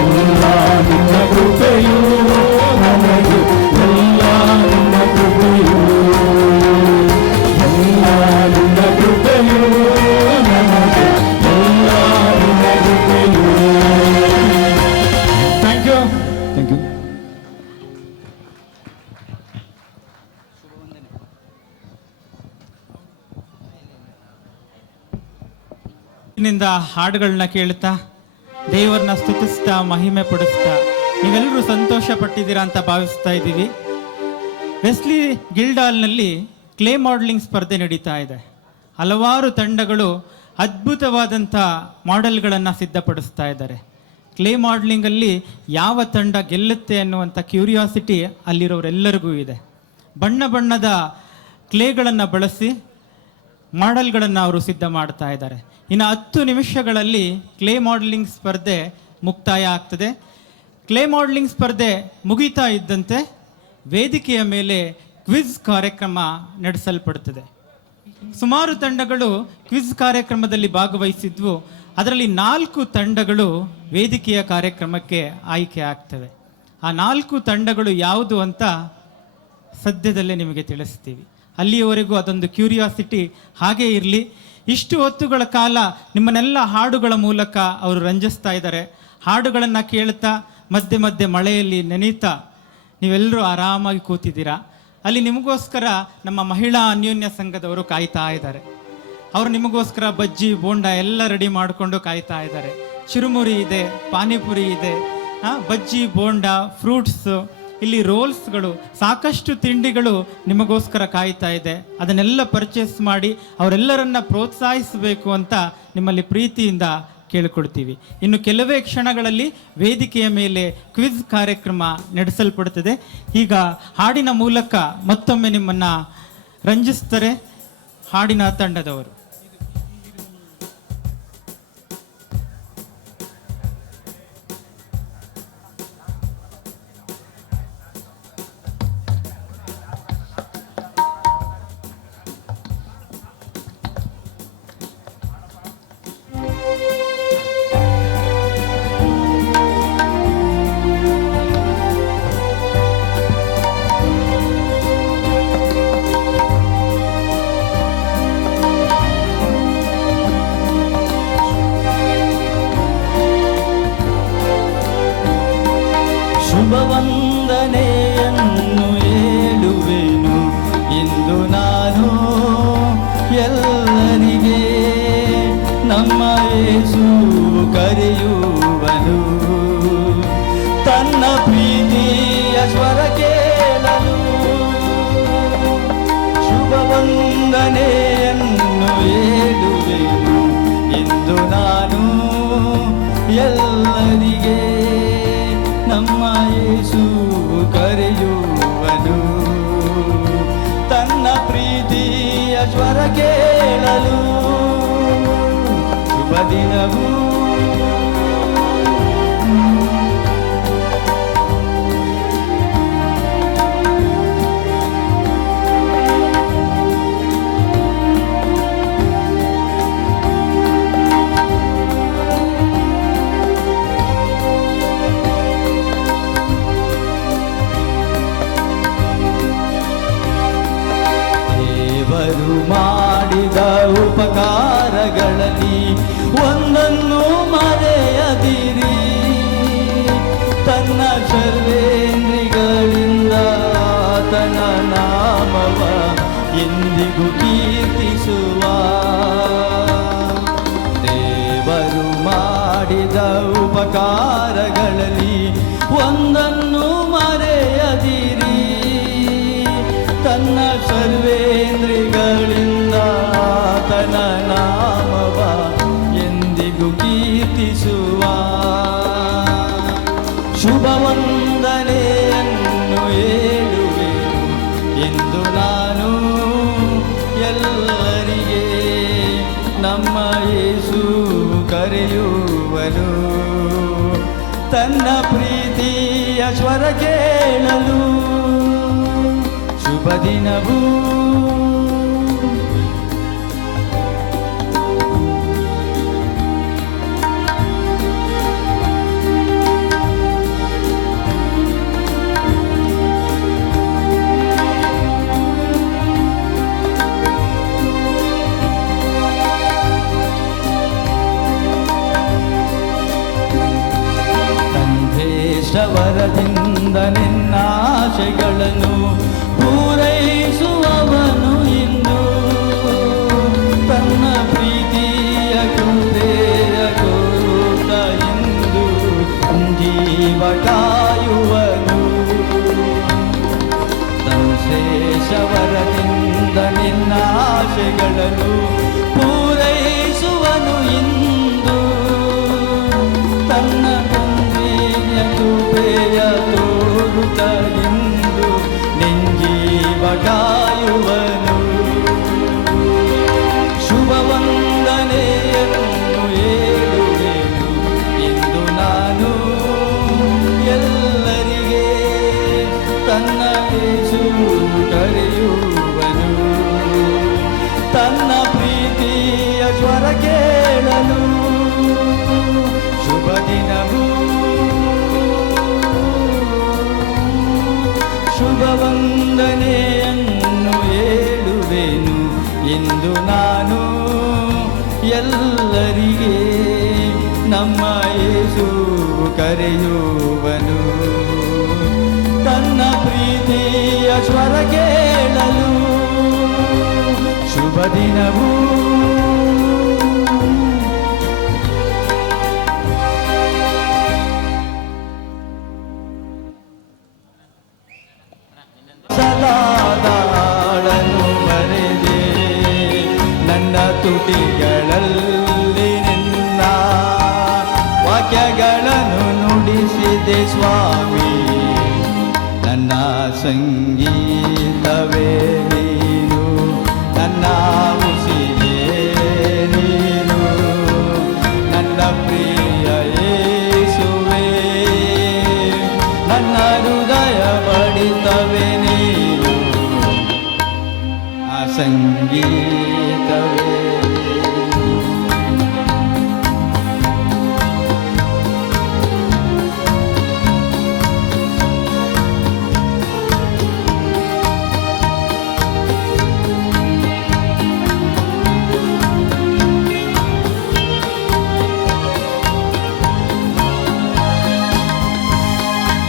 ಎಲ್ಲ ನಿನ್ನ ಕೃಪೆಯು ನಮಗೆ ಎಲ್ಲ ನಿನ್ನ ಕೃಪೆಯು ಎಲ್ಲ ನಿನ್ನ ಕೃಪೆಯು ನಮಗೆ ಎಲ್ಲ ನಿನ್ನ ಕೃಪೆಯು. Thank you. ನಿಂದ ಹಾಡುಗಳನ್ನ ಕೇಳ್ತಾ ದೇವರನ್ನ ಸ್ತುತಿಸ್ತಾ ಮಹಿಮೆ ಪಡಿಸ್ತಾ ನೀವೆಲ್ಲರೂ ಸಂತೋಷ ಪಟ್ಟಿದ್ದೀರಾ ಅಂತ ಭಾವಿಸ್ತಾ ಇದ್ದೀವಿ. ವೆಸ್ಲಿ ಗಿಲ್ಡಾಲ್ನಲ್ಲಿ ಕ್ಲೇ ಮಾಡೆಲಿಂಗ್ ಸ್ಪರ್ಧೆ ನಡೀತಾ ಇದೆ. ಹಲವಾರು ತಂಡಗಳು ಅದ್ಭುತವಾದಂಥ ಮಾಡೆಲ್ಗಳನ್ನು ಸಿದ್ಧಪಡಿಸ್ತಾ ಇದ್ದಾರೆ. ಕ್ಲೇ ಮಾಡೆಲಿಂಗಲ್ಲಿ ಯಾವ ತಂಡ ಗೆಲ್ಲುತ್ತೆ ಅನ್ನುವಂಥ ಕ್ಯೂರಿಯಾಸಿಟಿ ಅಲ್ಲಿರೋರೆಲ್ಲರಿಗೂ ಇದೆ. ಬಣ್ಣ ಬಣ್ಣದ ಕ್ಲೇಗಳನ್ನು ಬಳಸಿ ಮಾಡೆಲ್ಗಳನ್ನು ಅವರು ಸಿದ್ಧ ಮಾಡ್ತಾ ಇದ್ದಾರೆ. ಇನ್ನು 10 ನಿಮಿಷಗಳಲ್ಲಿ ಕ್ಲೇ ಮಾಡೆಲಿಂಗ್ ಸ್ಪರ್ಧೆ ಮುಕ್ತಾಯ ಆಗ್ತದೆ. ಕ್ಲೇ ಮಾಡೆಲಿಂಗ್ ಸ್ಪರ್ಧೆ ಮುಗಿತಾ ಇದ್ದಂತೆ ವೇದಿಕೆಯ ಮೇಲೆ ಕ್ವಿಜ್ ಕಾರ್ಯಕ್ರಮ ನಡೆಸಲ್ಪಡುತ್ತದೆ. ಸುಮಾರು ತಂಡಗಳು ಕ್ವಿಜ್ ಕಾರ್ಯಕ್ರಮದಲ್ಲಿ ಭಾಗವಹಿಸಿದ್ವು. ಅದರಲ್ಲಿ 4 ತಂಡಗಳು ವೇದಿಕೆಯ ಕಾರ್ಯಕ್ರಮಕ್ಕೆ ಆಯ್ಕೆ ಆಗ್ತವೆ. ಆ 4 ತಂಡಗಳು ಯಾವುದು ಅಂತ ಸದ್ಯದಲ್ಲೇ ನಿಮಗೆ ತಿಳಿಸ್ತೀವಿ. ಅಲ್ಲಿಯವರೆಗೂ ಅದೊಂದು ಕ್ಯೂರಿಯಾಸಿಟಿ ಹಾಗೇ ಇರಲಿ. ಇಷ್ಟು ಹೊತ್ತುಗಳ ಕಾಲ ನಿಮ್ಮನ್ನೆಲ್ಲ ಹಾಡುಗಳ ಮೂಲಕ ಅವರು ರಂಜಿಸ್ತಾ ಇದ್ದಾರೆ. ಹಾಡುಗಳನ್ನು ಕೇಳ್ತಾ ಮಧ್ಯೆ ಮಧ್ಯೆ ಮಳೆಯಲ್ಲಿ ನೆನೀತಾ ನೀವೆಲ್ಲರೂ ಆರಾಮಾಗಿ ಕೂತಿದ್ದೀರಾ. ಅಲ್ಲಿ ನಿಮಗೋಸ್ಕರ ನಮ್ಮ ಮಹಿಳಾ ಅನ್ಯೋನ್ಯ ಸಂಘದವರು ಕಾಯ್ತಾ ಇದ್ದಾರೆ. ಅವರು ನಿಮಗೋಸ್ಕರ ಬಜ್ಜಿ ಬೋಂಡ ಎಲ್ಲ ರೆಡಿ ಮಾಡಿಕೊಂಡು ಕಾಯ್ತಾ ಇದ್ದಾರೆ. ಚಿರುಮುರಿ ಇದೆ, ಪಾನಿಪುರಿ ಇದೆ, ಬಜ್ಜಿ ಬೋಂಡ, ಫ್ರೂಟ್ಸ್, ಇಲ್ಲಿ ರೋಲ್ಸ್ಗಳು, ಸಾಕಷ್ಟು ತಿಂಡಿಗಳು ನಿಮಗೋಸ್ಕರ ಕಾಯ್ತಾ ಇದೆ. ಅದನ್ನೆಲ್ಲ ಪರ್ಚೇಸ್ ಮಾಡಿ ಅವರೆಲ್ಲರನ್ನ ಪ್ರೋತ್ಸಾಹಿಸಬೇಕು ಅಂತ ನಿಮ್ಮಲ್ಲಿ ಪ್ರೀತಿಯಿಂದ ಕೇಳಿಕೊಡ್ತೀವಿ. ಇನ್ನು ಕೆಲವೇ ಕ್ಷಣಗಳಲ್ಲಿ ವೇದಿಕೆಯ ಮೇಲೆ ಕ್ವಿಜ್ ಕಾರ್ಯಕ್ರಮ ನಡೆಸಲ್ಪಡುತ್ತದೆ. ಈಗ ಹಾಡಿನ ಮೂಲಕ ಮತ್ತೊಮ್ಮೆ ನಿಮ್ಮನ್ನು ರಂಜಿಸ್ತಾರೆ ಹಾಡಿನ ತಂಡದವರು. ಶುಭವಂದನೆಯನ್ನು ಹೇಳುವೆನು ಇಂದು ನಾನು ಎಲ್ಲರಿಗೆ. ನಮ್ಮ ಯೇಸು ಕರೆಯುವನು ತನ್ನ ಪ್ರೀತಿಯ ಸ್ವರ ಕೇಳಲು. ಶುಭವಂದನೆಯನ್ನು ಹೇಳುವೆನು ಇಂದು ನಾನು ಎಲ್ಲರಿಗೆ. ನಮ್ಮ ಯೇಸು ಕರೆಯುವನು ತನ್ನ ಪ್ರೀತಿಯ ಸ್ವರ ಕೇಳಲು. ಶುಭ ದಿನವೂ ಮಾಡಿದ ಉಪಕಾರಗಳಲ್ಲಿ ಒಂದನ್ನು ಮರೆಯದಿರಿ. ತನ್ನ ಸರ್ವೇಂದ್ರಿಗಳಿಂದ ತನ್ನ ನಾಮವ ಎಂದಿಗೂ ಕೀರ್ತಿಸುವ. ದೇವರು ಮಾಡಿದ ಉಪಕಾರಗಳಲ್ಲಿ ಒಂದನ್ನು ಮರೆಯದಿರಿ. ತನ್ನ ಸರ್ವೇಂದ್ರಿಗಳಿಂದ ತನ್ನ ನಾಮವ ಎಂದಿಗೂ ಕೀರ್ತಿಸುವ. ಶುಭವಂದನೆಯನ್ನು ಹೇಳುವೆ ತನ್ನ ಪ್ರೀತಿಯ ಸ್ವರ ಕೇಳಲು ಶುಭ ದಿನವೂ ವರದಿಂದ ನಿನ್ನಾಶೆಗಳನ್ನು ಪೂರೈಸುವವನು ಇಂದು ತನ್ನ ಪ್ರೀತಿಯ ಕೃಪೆಯ ಕೋರುತ್ತ ಇಂದು ಜೀವ ಕಾಯುವನು ಸಂಶೇಷ ವರದಿಂದ ನಿನ್ನಾಶೆಗಳನ್ನು ಪೂರೈಸುವನು ಇಂದು ತನ್ನ ಕೃಪೆಯ ತೋರುತ್ತ ಇಂದು ನೆಂಜೀವ ಕಾಯುವನು ಶುಭ ವಂದನೆಯನ್ನು ಹೇಳುವೆನು ಎಂದು ನಾನು ಎಲ್ಲರಿಗೆ ತನ್ನ ಯೇಸು ಕರೆಯುವನು ತನ್ನ ಪ್ರೀತಿಯ ಸ್ವರ ಕೇಳಲು ಶುಭ ದಿನವೂ ಶುಭ ವಂದನೆಯನ್ನು ಹೇಳುವೆನು ಎಂದು ನಾನು ಎಲ್ಲರಿಗೆ ನಮ್ಮ ಯೇಸು ಕರೆಯುವನು ತನ್ನ ಪ್ರೀತಿಯ ಸ್ವರ ಕೇಳಲು ಶುಭ ದಿನವೂ ಸದಾದಾಳನು ಬರೆದೆ ನನ್ನ ತುಟಿಗಳಲ್ಲಿ ನಿನ್ನ ವಾಕ್ಯಗಳನ್ನು ನುಡಿಸಿದೆ ಸ್ವಾಮಿ ನನ್ನ ಸಂಗೀತವೇ ನೀನು ನನ್ನ ಉಸಿರೇ ನೀನು ನನ್ನ ಪ್ರಿಯ ಯೇಸುವೇ ನನ್ನ ಹೃದಯ ಬಡಿತವೇ ನೀನು ಆ ಸಂಗೀತವೇ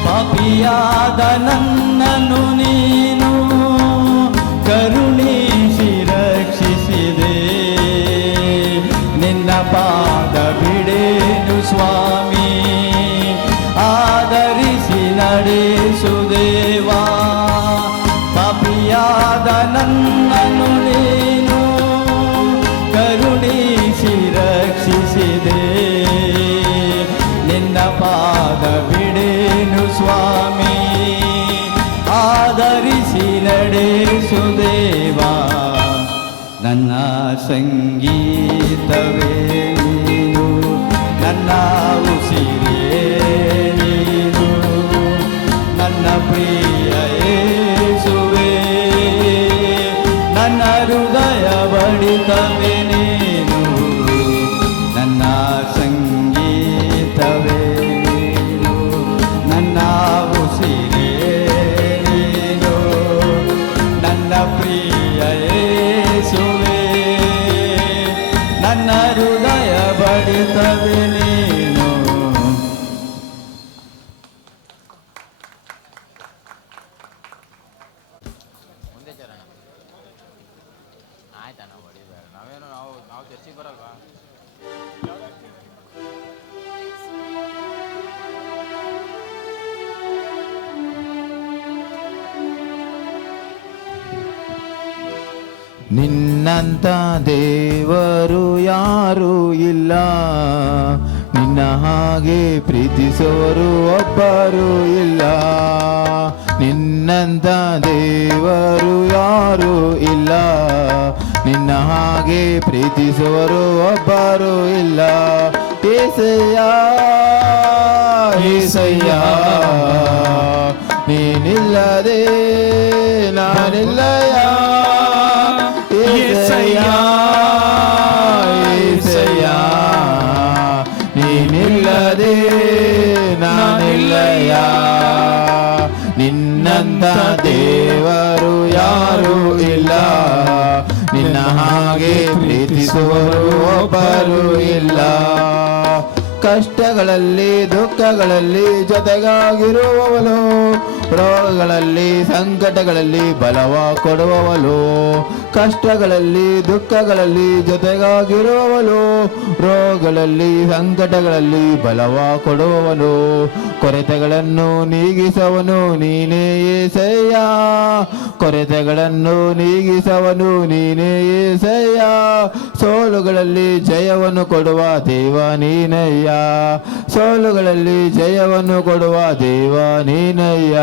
ಪಾಪಿಯಾದ ನನ್ನನ್ನು ನೀನು ಕರುಣಿಸಿ ರಕ್ಷಿಸಿದೆ ನಿನ್ನ ಪಾದ ಬಿಡೇನು ಸ್ವಾಮಿ ಆದರಿಸಿ ನಡೆಸುದೇವಾ ಪಾಪಿಯಾದ ನನ್ನನ್ನು ನೀನು ಕರುಣಿಸಿ ರಕ್ಷಿಸಿದೆ ನಿನ್ನ ಪಾದ ಬಿಡೇನು ಸ್ವಾಮಿ ಆದರಿಸಿ ನಡೆಸುದೇವಾ ನನ್ನ ಸಂಗೀತವೇ ನೀನು ನನ್ನ ಉಸಿರೇ ನೀನು ನನ್ನ ಪ್ರಿಯ ಯೇಸುವೇ ನನ್ನ ಹೃದಯ ಬಡಿತವೇ ನೀನು ನನ್ನ ಸಂಗೀತವೇ ನೀನು ನನ್ನ ಉಸಿರೇ ನೀನು ನನ್ನ ಪ್ರಿಯ ಯೇಸುವೇ ನನ್ನ ಹೃದಯ ಬಡಿತವೇ ನೀನು ನಿನ್ನಂತ ದೇವರು ಯಾರೂ ಇಲ್ಲ ನಿನ್ನ ಹಾಗೆ ಪ್ರೀತಿಸೋರು ಒಬ್ಬರು ಇಲ್ಲ ನಿನ್ನಂತ ದೇವರು ಯಾರೂ ಇಲ್ಲ ನಿನ್ನ ಹಾಗೆ ಪ್ರೀತಿಸುವರು ಒಬ್ಬರು ಇಲ್ಲ ಏಸಯ್ಯ ಏಸಯ್ಯ ನೀನಿಲ್ಲದೆ ನಾನಿಲ್ಲಯ್ಯ ಏಸಯ್ಯ ಏಸಯ್ಯ ನೀನಿಲ್ಲದೆ ನಾನಿಲ್ಲಯ್ಯ ನಿನ್ನಂತ ದೇವರು ಯಾರೂ ಇಲ್ಲ ನಿನ್ನ ಹಾಗೆ ಪ್ರೀತಿಸುವರು ಒಬ್ಬರು ಇಲ್ಲ ಕಷ್ಟಗಳಲ್ಲಿ ದುಃಖಗಳಲ್ಲಿ ಜೊತೆಗಾಗಿರುವವಳು ರೋಗಗಳಲ್ಲಿ ಸಂಕಟಗಳಲ್ಲಿ ಬಲವ ಕೊಡುವವಳು ಕಷ್ಟಗಳಲ್ಲಿ ದುಃಖಗಳಲ್ಲಿ ಜೊತೆಗಾಗಿರುವವಳು ರೋಗಗಳಲ್ಲಿ ಸಂಕಟಗಳಲ್ಲಿ ಬಲವ ಕೊಡುವವನು ಕೊರತೆಗಳನ್ನು ನೀಗಿಸವನು ನೀನೇ ಏಸಯ್ಯ ಕೊರತೆಗಳನ್ನು ನೀಗಿಸವನು ನೀನೇ ಏಸಯ್ಯ ಸೋಲುಗಳಲ್ಲಿ ಜಯವನ್ನು ಕೊಡುವ ದೇವ ನೀನಯ್ಯ ಸೋಲುಗಳಲ್ಲಿ ಜಯವನ್ನು ಕೊಡುವ ದೇವ ನೀನಯ್ಯ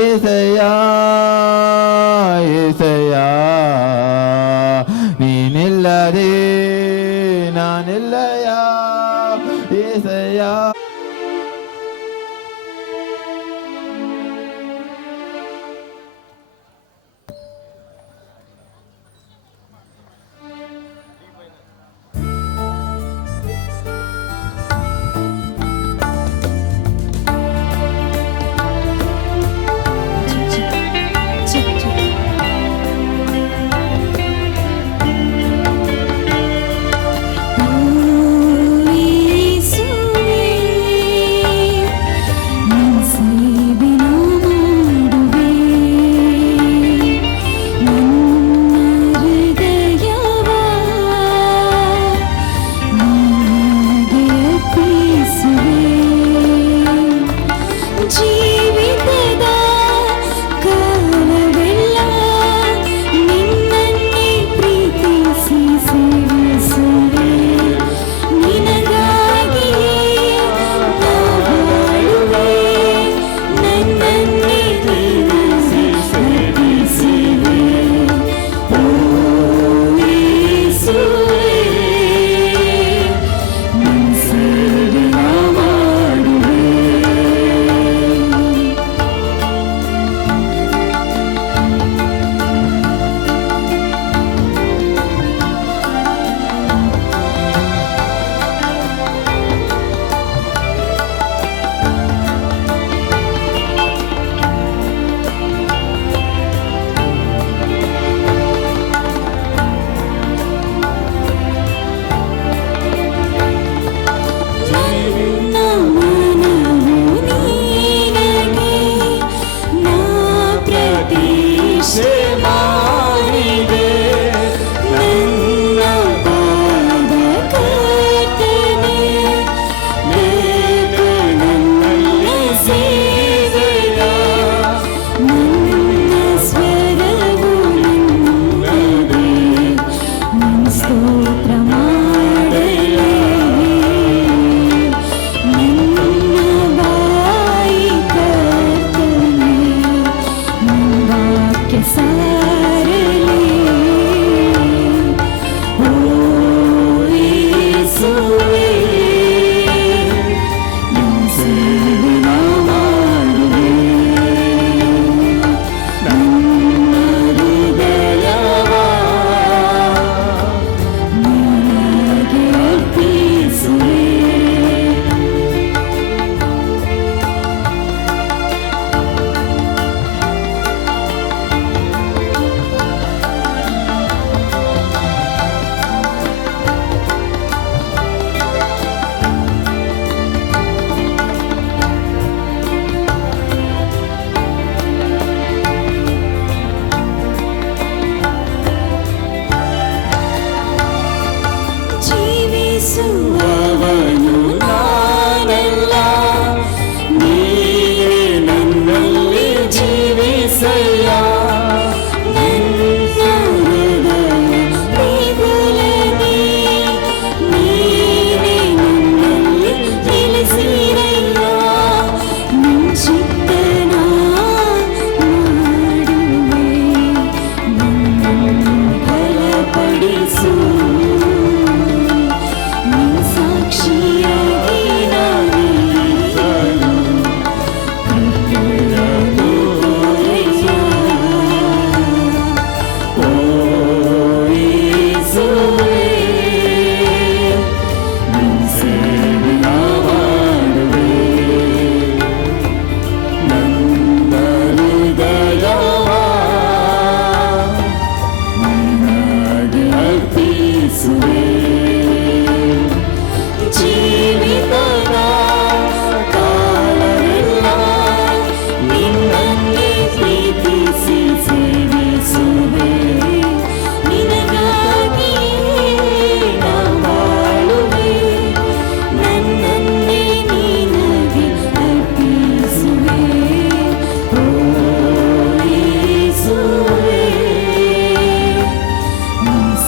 ಏಸಯ್ಯ ಏಸಯ್ಯ ನೀನಿಲ್ಲದೆ ನಾನಿಲ್ಲಯ್ಯ ಏಸಯ್ಯ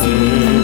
ಏಸಯ್ಯ